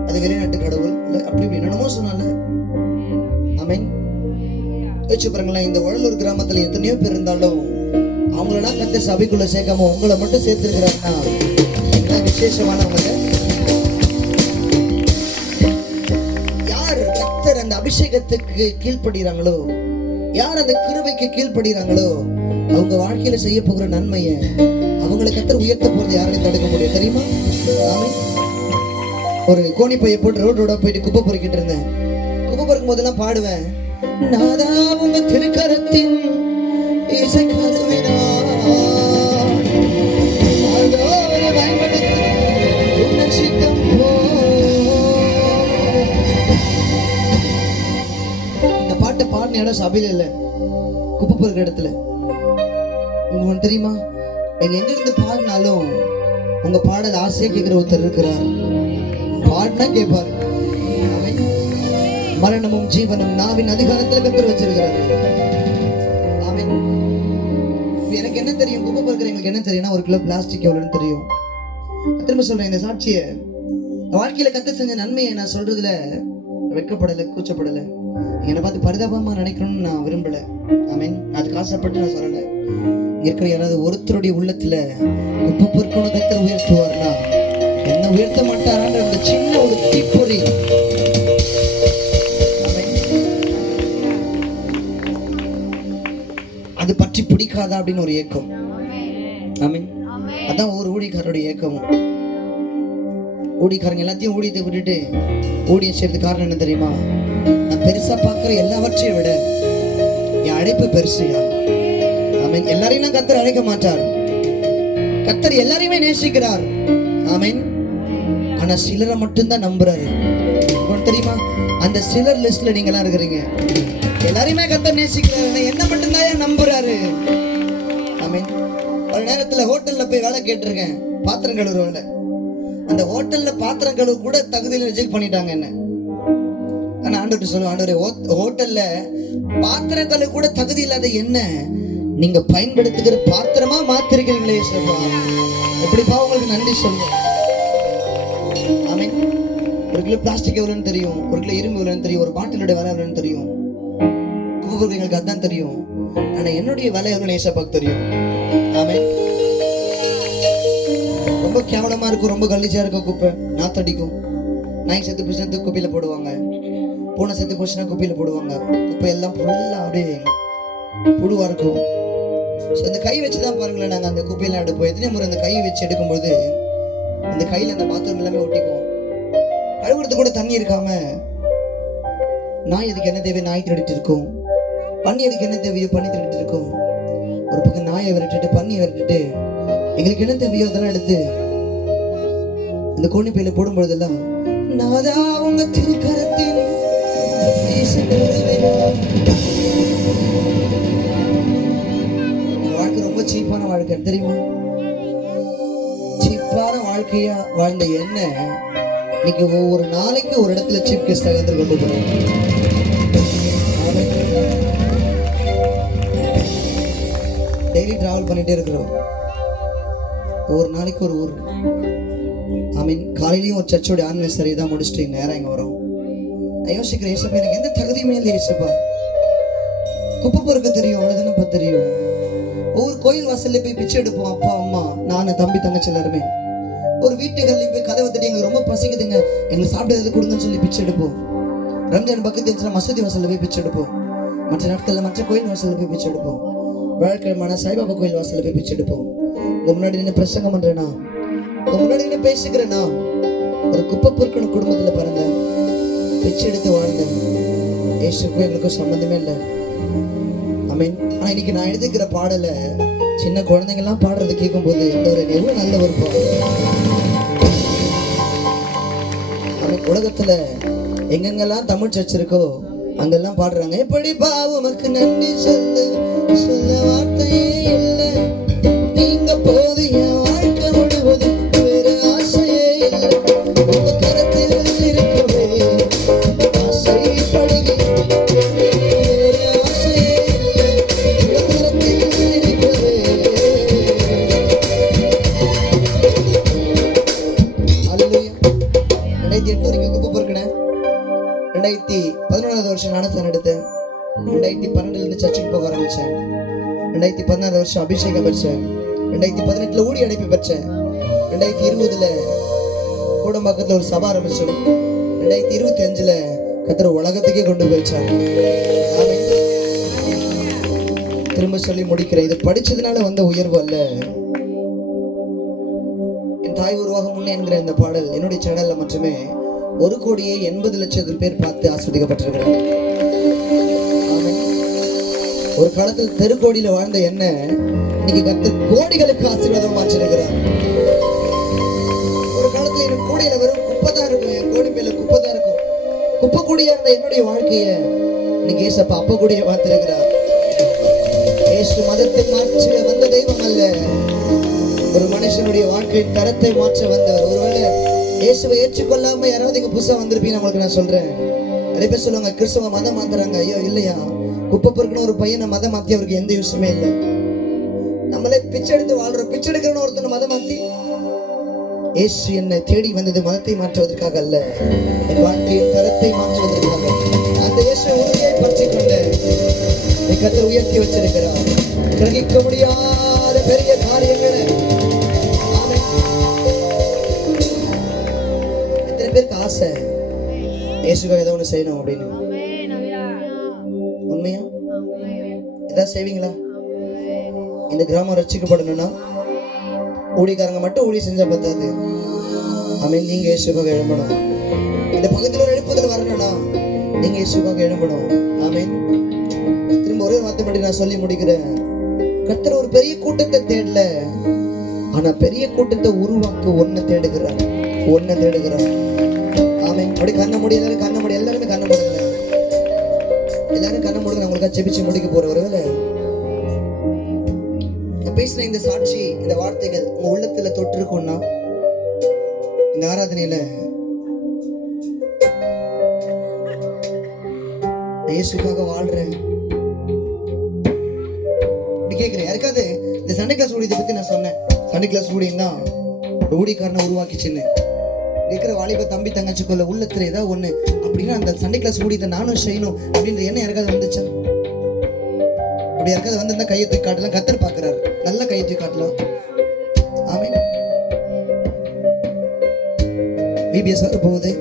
அது வெளிநாட்டு கடவுள் இல்ல, அப்படி இப்படி என்னமோ சொன்னால. ஆமென். யோசிச்சு பாருங்களேன், இந்த வடலூர் கிராமத்துல எத்தனையோ பேர் இருந்தாலும் அவங்களெல்லாம் கர்த்தர் சபைக்குள்ள சேர்க்காம உங்களை மட்டும் சேர்த்திருக்கிறாங்கன்னா விசேஷமானவங்க. யார் கர்த்தர் அந்த அபிஷேகத்துக்கு கீழ்ப்படுகிறாங்களோ, யார் அந்த கிருபைக்கு கீழ்ப்படுகிறாங்களோ, அவங்க வாழ்க்கையில செய்ய போகிற நன்மையை அவங்களை கர்த்தர் உயர்த்த போறது யாராலையும் தடுக்க முடியும். தெரியுமா? ஆமென். ஒரு கோணி பையை போட்டு ரோடோட போயிட்டு குப்பை பொறுக்கிட்டு இருந்தேன். குப்பை பொறுக்கும் போதெல்லாம் பாடுவேன், நாதா உங்க திருக்கரத்தின் இசை கருவினா இந்த பாட்டை பாடின இடம் சபையில இல்ல, குப்பை பொறுக்கிற இடத்துல. உங்களுக்கு தெரியுமா, நீங்க எங்க இருந்து பாடினாலும் உங்க பாடல் ஆசையா கேட்கிற ஒருத்தர் இருக்கிறார். பாடினா கேட்பாரு. மரணமும் ஜீவனும் நாவின் அதிகாரத்துல கர்த்தர் வச்சிருக்கிறாரு. ஆமென். எனக்கு என்ன தெரியும், குப்பை பொறுக்கிறவங்களுக்கு என்ன தெரியும்னா, 1 கிலோ பிளாஸ்டிக் எவ்வளவுன்னு தெரியும். திரும்ப சொல்றேன், இந்த சாட்சியை வாழ்க்கையில கர்த்தர் செஞ்ச நன்மையை நான் சொல்றதுல வெட்கப்படலை, கூச்சப்படலை. என்னை பார்த்து பரிதாபமா நினைக்கணும்னு நான் விரும்பல. ஆமென். அதுக்கு ஆசைப்பட்டு நான் சொல்லலை. இருக்கிற யாராவது ஒருத்தருடைய உள்ளத்துல குப்பை பொறுக்கணும் கர்த்தர் உயர்த்துவார்னா என்ன உயர்த்த மாட்டாரான்ற அந்த சின்ன ஒரு தீப்பொறி அது பற்றி பிடிக்காதா அப்படின்னு ஒரு ஏக்கம். ஆமென். அதான் ஒரு ஊழியக்காரருடைய ஏக்கமும். ஊழியக்காரங்க எல்லாத்தையும் ஊழியத்தை விட்டுட்டு ஊழியம் செய்யறதுக்கு காரணம் என்ன தெரியுமா? நான் பெருசா பார்க்கிற எல்லாவற்றையும் விட என் அழைப்பு பெருசுயா. ஆமென். எல்லாரையும் கர்த்தர் அழைக்க மாட்டார். கர்த்தர் எல்லாரையுமே நேசிக்கிறார். ஆமென். ஆனா சிலரை மட்டும்தான் நம்புறாரு. உங்களுக்கு தெரியுமா? அந்த சிலர் லிஸ்ட்ல நீங்க எல்லாம் இருக்கிறீங்க. எல்லாரையுமே கர்த்தர் நேசிக்கிறாரு, என்ன மட்டும்தான் ஏன் நம்புறாரு. ஆமென். ஒரு நேரத்துல ஹோட்டல்ல போய் வேலை கேட்டிருக்கேன், பாத்திரம் கழுவுற வேலை. அந்த ஹோட்டல்ல பாத்திரம் கழுவு கூட தகுதியில ரிஜெக்ட் பண்ணிட்டாங்க என்ன. ஆனா ஆண்டவர்கிட்ட சொல்லுவேன், ஆண்டவரே ஹோட்டல்ல பாத்திரம் கழுவு கூட தகுதி இல்லாத என்ன நீங்க பயன்படுத்துகிற பாத்திரமா மாத்திருக்கிறீங்களே இயேசுவா, எப்படிப்பா உங்களுக்கு நன்றி சொல்லுவேன். ஆமென். 1 கிலோ பிளாஸ்டிக் எவ்வளவுன்னு தெரியும், 1 கிலோ இரும்பு எவ்வளவுன்னு தெரியும், ஒரு பாட்டிலோட விலை எவ்வளவுன்னு தெரியும். குப்பைகளுக்கு அதான் தெரியும். ஆனா என்னுடைய விலை எவ்வளவு இயேசுவாக்கு தெரியும். ஆமென். ரொம்ப கேவலமா இருக்கும், ரொம்ப கலீஜா இருக்கும் குப்பை, நாத்தடிக்கும். நாய் செத்து போச்சுன்னா குப்பையில போடுவாங்க, பூனை செத்து போச்சுன்னா குப்பையில போடுவாங்க. குப்பை எல்லாம் ஃபுல்லா அப்படியே புழுவா இருக்கும். அந்த கை வச்சுதான் பாருங்களேன், நாங்க அந்த குப்பையெல்லாம் எடுப்போம். எத்தனை முறை அந்த கை வச்சு எடுக்கும்போது அந்த கையில அந்த பாத்திரம் எல்லாமே ஒட்டிக்கும். கழுவுறது கூட தண்ணி இருக்காம நாய் இதுக்கு என்ன தேவை, நாய் திருடிட்டு இருக்கும். பண்ணி அதுக்கு என்ன தேவையோ பண்ணி தந்துட்டு இருக்கோம். ஒரு பக்கம் நாயை விரட்டிட்டு பண்ணியை விரட்டிட்டு எங்களுக்கு என்ன தேவையோ அதெல்லாம் எடுத்து இந்த கோணி பையில போடும் பொழுதெல்லாம் நாதா உங்க திருக்கரத்தின் வாழ்க்கை ரொம்ப சீப்பான வாழ்க்கை தெரியுமா? சீப்பான வாழ்க்கையா வாழ்ந்த என்ன இன்னைக்கு ஒவ்வொரு நாளைக்கு ஒரு இடத்துல சீப் கெஸ்ட் வந்து கொண்டு போறோம். டெய்லி டிராவல் பண்ணிட்டே இருக்கிறோம். ஒவ்வொரு நாளைக்கு ஒரு ஊர். காலையிலையும் ஒரு சர்ச்சோட ஆனிவர்சரி தான் முடிச்சுட்டு நேரம் இங்கே வரும். நான் யோசிக்கிறேன், ஏசப்பா எனக்கு எந்த தகுதியுமே இல்லை ஏசப்பா. குப்பை பொறுக்க தெரியும், அவ்வளோதானப்பா தெரியும். ஒவ்வொரு கோயில் வாசல்ல போய் பிச்சை எடுப்போம். அப்பா அம்மா நான் தம்பி தங்கச்சி எல்லாருமே ஒரு வீட்டுகள்லையும் போய் கதவை தட்டி எங்களுக்கு ரொம்ப பசிக்குதுங்க எங்களுக்கு சாப்பிட எது கொடுங்கன்னு சொல்லி பிச்சை எடுப்போம். ரம்ஜான் பக்கத்து இருந்துச்சுன்னா மசூதி வாசல்ல போய் பிச்சை எடுப்போம். மற்ற நாட்களில் மற்ற கோயில் வாசல்ல போய் பிச்சை எடுப்போம். வியாழக்கிழமான சாய்பாபா கோயில் வாசல்ல போய் பிச்சை எடுப்போம். உங்க முன்னாடி நின்று பிரசங்கம் பண்றேனா, உங்க முன்னாடி நின்று பேசுகிறேனா, ஒரு குப்பை பொறுக்கணும் குடும்பத்துல பிறந்த பிச்சை எடுத்து வாழ்ந்த ஏசுக்கும் எங்களுக்கும் சம்பந்தமே இல்லை. ஆனா இன்னைக்கு நான் எழுதுகிற பாடலை சின்ன குழந்தைங்க எல்லாம் பாடுறது கேட்கும் போது எவ்வளவு நல்ல ஒரு உலகத்துல எங்கெங்கெல்லாம் தமிழ் சர்ச் இருக்கோ அங்கெல்லாம் பாடுறாங்க. எப்படிப்பா உமக்கு நன்றி சொல்லு, சொல்ல வார்த்தையே இல்லை, நீங்க போது என் வாழ்க்கை முழுவதும் வேறு ஆசையே இல்லை, உங்க கரத்தில் இருக்கவே ஆசைப்படுகிறேன், வேறு ஆசையே இல்லை, உங்க கரத்தில் இருக்கவே. அல்லேலூயா. 2008 வரைக்கும் குப்பை பொறுக்கினேன். 2011 வருஷம் ஞானஸ்தானம் எடுத்தேன். 2012 சர்ச்சுக்கு போக ஆரம்பிச்சேன். 2016 வருஷம் அபிஷேகம் பெற்றேன். 2018 ஊழிய அழைப்பு பெற்றேன். 2020 கூடம்பாக்கத்தில் ஒரு சபை ஆரம்பிச்சோம். 2025 கர்த்தர் உலகத்துக்கே கொண்டு போயிச்சார். திரும்ப சொல்லி முடிக்கிறேன், இது படிச்சதுனால வந்த உயர்வு அல்ல. என் தாய் உருவாக முன்னே என்கிற இந்த பாடல் என்னுடைய சேனல்ல மட்டுமே 1,80,00,000 பேர் பார்த்து ஆஸ்வதிக்கப்பட்டிருக்கிறார். ஒரு காலத்தில் தெருக்கோடியில வாழ்ந்த என்ன இன்னைக்கு கர்த்தர் கோடிகளுக்கு ஆசீர்வாதம் மாற்றிருக்கிறார். ஒரு காலத்துல என் கூடையில வெறும் குப்பை தான் இருக்கும், என் கோடி மேல குப்பை தான் இருக்கும். குப்பை கூடியா இருந்த என்னுடைய வாழ்க்கைய இன்னைக்கு ஏசப்பா அப்ப கூடிய பார்த்திருக்கிறார். ஏசு மதத்தை மாற்ற வந்த தெய்வம் அல்ல, ஒரு மனுஷனுடைய வாழ்க்கையின் தரத்தை மாற்ற வந்தவர். ஒருவேளை இயேசுவை ஏற்றுக்கொள்ளாம யாராவது இங்க புதுசா வந்திருப்பீங்க, நம்மளுக்கு நான் சொல்றேன். நிறைய பேர் சொல்லுவாங்க கிறிஸ்தவ மதம் மாத்துறாங்க. ஐயோ இல்லையா, குப்பை பொறுக்கணும் ஒரு பையனை மதம் மாத்தி அவருக்கு எந்த யூஸுமே இல்லை. நம்மளே பிச்சை எடுத்து வாழ்றோம். பிச்சை எடுக்கிறன்னு ஒருத்தனை மதம் மாத்தி. இயேசு என்னை தேடி வந்தது மதத்தை மாற்றுவதற்காக அல்ல, என் வாழ்க்கையின் தரத்தை மாற்றுவதற்காக. அந்த இயேசு உறுதியை பற்றி கொண்டு கர்த்தர் உயர்த்தி வச்சிருக்கிறார். கிரகிக்க முடியாத பெரிய காரியங்களை. பேருக்கு ஆசை இயேசுக்காக ஏதோ ஒன்று செய்யணும் அப்படின்னு. உண்மையா ஏதாவது செய்வீங்களா? இந்த கிராமம் ரட்சிக்கப்படணும்னா ஊழியக்காரங்க மட்டும் ஊழிய செஞ்சா பத்தாது. நீங்க இயேசுக்காக எழும்பணும். இந்த பக்கத்தில் ஒரு எழுப்புதல் வரணும்னா நீங்க இயேசுக்காக எழும்பணும். திரும்ப ஒரே வார்த்தைப்படி நான் சொல்லி முடிக்கிறேன். கர்த்தர் ஒரு பெரிய கூட்டத்தை தேடல, ஆனா பெரிய கூட்டத்தை உருவாக்க ஒன்ன தேடுகிறார். அப்படி கண்ண மூடி எல்லாரும் கண்ண மூடி எல்லாருமே கண்ண மூடுங்க. எல்லாரும் கண்ண மூடுங்க. உங்களுக்காக ஜெபிச்சு முடிக்க போற ஒருவேளை நான் பேசின இந்த சாட்சி, இந்த வார்த்தைகள் உங்க உள்ளத்துல தொட்டிருக்கும்னா இந்த ஆராதனையில இயேசுக்காக வாழ்றேன் கேட்கிறேன். யாருக்காவது இந்த சண்டே கிளாஸ் ஊழியத்தை பத்தி நான் சொன்னேன். சண்டே கிளாஸ் ஊழியம் தான் ஊழியக்காரனை உருவாக்கிச்சுன்னு இருக்கிற வாலிப தம்பி தங்கச்சிக்குள்ள உள்ளத்துல ஏதாவது ஒண்ணு அப்படின்னா அந்த சண்டே கிளாஸ் ஊழியத்தை நானும் செய்யணும் அப்படின்ற எண்ணம் யாருக்காவது வந்துச்சா? அப்படி யாருக்காவது வந்திருந்தா கையை தூக்கி காட்டலாம். கர்த்தர் பார்க்கிறாரு, நல்ல கையை தூக்கி காட்டலாம். ஆமென். பிபிஎஸ் வரப்போகுது,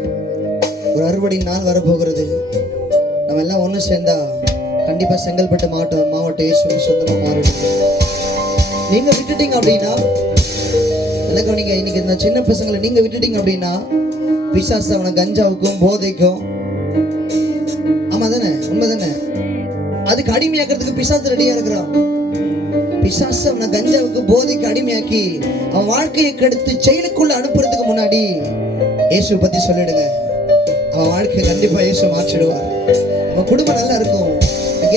ஒரு அறுவடை நாள் வரப்போகிறது. நம்ம எல்லாம் ஒன்று சேர்ந்தா கண்டிப்பா செங்கல்பட்டு மாவட்டம் இயேசுவின் சொந்தமா மாறிடும். நீங்க விட்டுட்டீங்க அப்படின்னா, நீங்க இன்னைக்கு இந்த சின்ன பசங்களை நீங்க விட்டுட்டீங்க அப்படின்னா பிசாசு அவனை கஞ்சாவுக்கும் போதைக்கும், ஆமா தானே, உண்மை தானே, அதுக்கு இன்னைக்கு அடிமையாக்கிறதுக்கு பிசாசு ரெடியா இருக்கிறான். பிசாசு அவனை கஞ்சாவுக்கு போதைக்கு அடிமையாக்கி அவன் வாழ்க்கையை கெடுத்து செயலுக்குள்ள அனுப்புறதுக்கு முன்னாடி இயேசு பத்தி சொல்லிடுங்க. அவன் வாழ்க்கையை கண்டிப்பா இயேசு மாற்றிடுவார். அவன் குடும்பம் நல்லா இருக்கும்.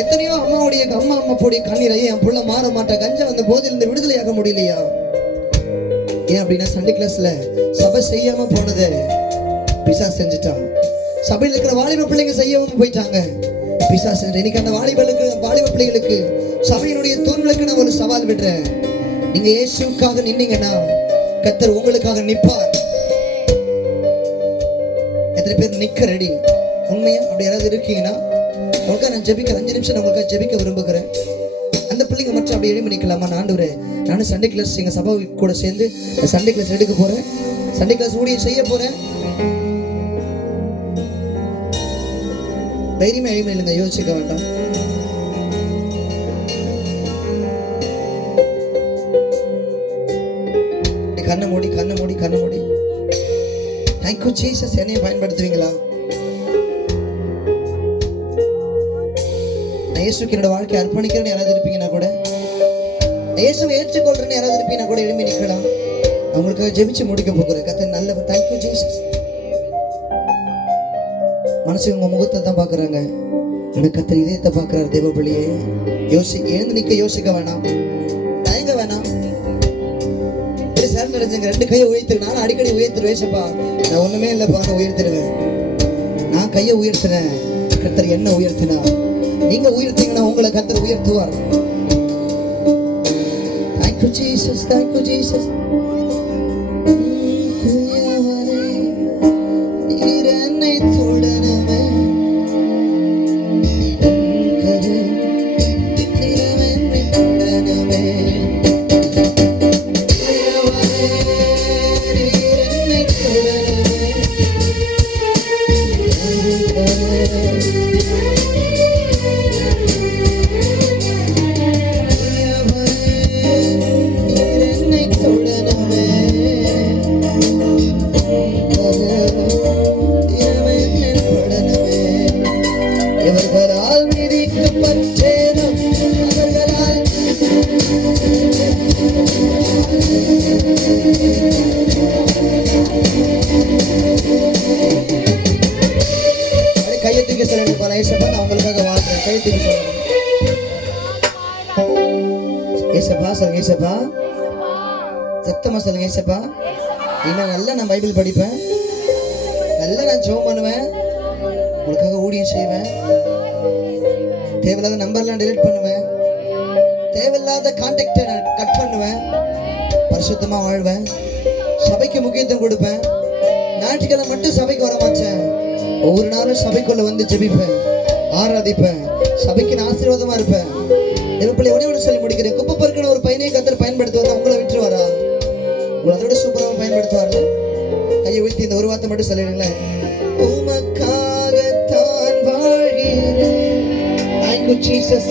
எத்தனையோ அம்மா அப்பாவுடைய கண்ணீரை என் புள்ள மாற மாட்டா, கஞ்சா வந்த போதிலிருந்து விடுதலையாக முடியலையா? ஏன் அப்படின்னா சண்டே கிளாஸ்ல சபை செய்யாம போனதை பிசாசு செஞ்சுட்டான். சபையில் இருக்கிற வாலிப பிள்ளைங்க செய்யவும் போயிட்டாங்க. பிசாசு இன்னைக்கு அந்த வாலிப பிள்ளைகளுக்கு சபையினுடைய தூண்களுக்கு நான் ஒரு சவால் விடுறேன். நீங்க இயேசுக்காக நின்னீங்கன்னா கர்த்தர் உங்களுக்காக நிற்பார். எத்தனை பேர் நிக்க ரெடி? உண்மையா அப்படி யாராவது இருக்கீங்கன்னா உங்களுக்காக நான் ஜெபிக்க 5 நிமிஷம் நான் உங்களுக்காக ஜெபிக்க விரும்புகிறேன். அந்த பிள்ளைங்க மட்டும் அப்படி எழுப்பி நிற்கலாமா? ஆண்டவரே, நானும் சண்டே கிளாஸ் எங்கள் சபை கூட சேர்ந்து சண்டே கிளாஸ் எடுக்க போகிறேன், சண்டே கிளாஸ் ஊழியம் செய்ய போகிறேன். தைரியமா எழுப்பி இல்லைங்க, யோசிக்க வேண்டாம். கண்ணை மூடி கண்ணை மூடி கண்ணை மூடி. Thank you Jesus. என்னைய பயன்படுத்துவீங்களா? இயேசுக்கு என்னோட வாழ்க்கையை அர்ப்பணிக்கிறேன்னு யாராவது இருப்பீங்கன்னா கூட, இயேசுவை ஏற்றுக்கொள்றேன்னு யாராவது இருப்பீங்கன்னா கூட எழுப்பி நிற்கலாம். அவங்களுக்காக ஜெபிச்சு முடிக்க போகிறேன். கர்த்தர் நல்லவர். Thank you Jesus. மனசு உங்க முகத்தை தான் பார்க்குறாங்க, எனக்கு கர்த்தர் இதயத்தை பார்க்குறாரு. தேவ பிள்ளையே, எழுந்து நிற்க யோசிக்க வேணாம், தயங்க வேணாம். சார் நினைச்சுங்க, 2 கையை உயர்த்திரு. நானும் அடிக்கடி உயர்த்திருவேன். ஏசப்பா, நான் ஒண்ணுமே இல்லைப்பா, நான் உயர்த்திடுவேன். நான் கையை உயர்த்தினேன், கர்த்தர் என்ன உயர்த்தினா? நீங்க உயர்த்தீங்கன்னா உங்களை கர்த்தர் உயர்த்துவார். Thank you Jesus, thank you Jesus. சத்தமா சொல்லுங்க, ஏசப்பா. இன்னும் நல்லா நான் பைபிள் படிப்பேன், நல்லா நான் ஜெபம் பண்ணுவேன், உங்களுக்காக ஊழியம் செய்வேன், தேவையில்லாத நம்பர்லாம் டெலீட் பண்ணுவேன், தேவையில்லாத கான்டாக்டை நான் கட் பண்ணுவேன், பரிசுத்தமா வாழ்வேன், சபைக்கு முக்கியத்துவம் கொடுப்பேன், ஞாயிற்றுக்கிழமை மட்டும் சபைக்கு வர மாட்டேன், ஒவ்வொரு நாளும் சபைக்குள்ள வந்து ஜெபிப்பேன், ஆராதிப்பேன், சபைக்கு நான் ஆசீர்வாதமா இருப்பேன். பிள்ளை உடனே சொல்லி முடிக்கிறேன். குப்பை பொறுக்கிற ஒரு பையனை கர்த்தர் பயன்படுத்துவார், உங்களை விட்டுருவாரா? உங்களை அதோட சூப்பராக பயன்படுத்துவார்ல. கையை வீழ்த்தி இந்த ஒரு வார்த்தை மட்டும் சொல்லிடுங்களேன். உமக்காகத்தான் வாழ்கிறேன். Thank you Jesus.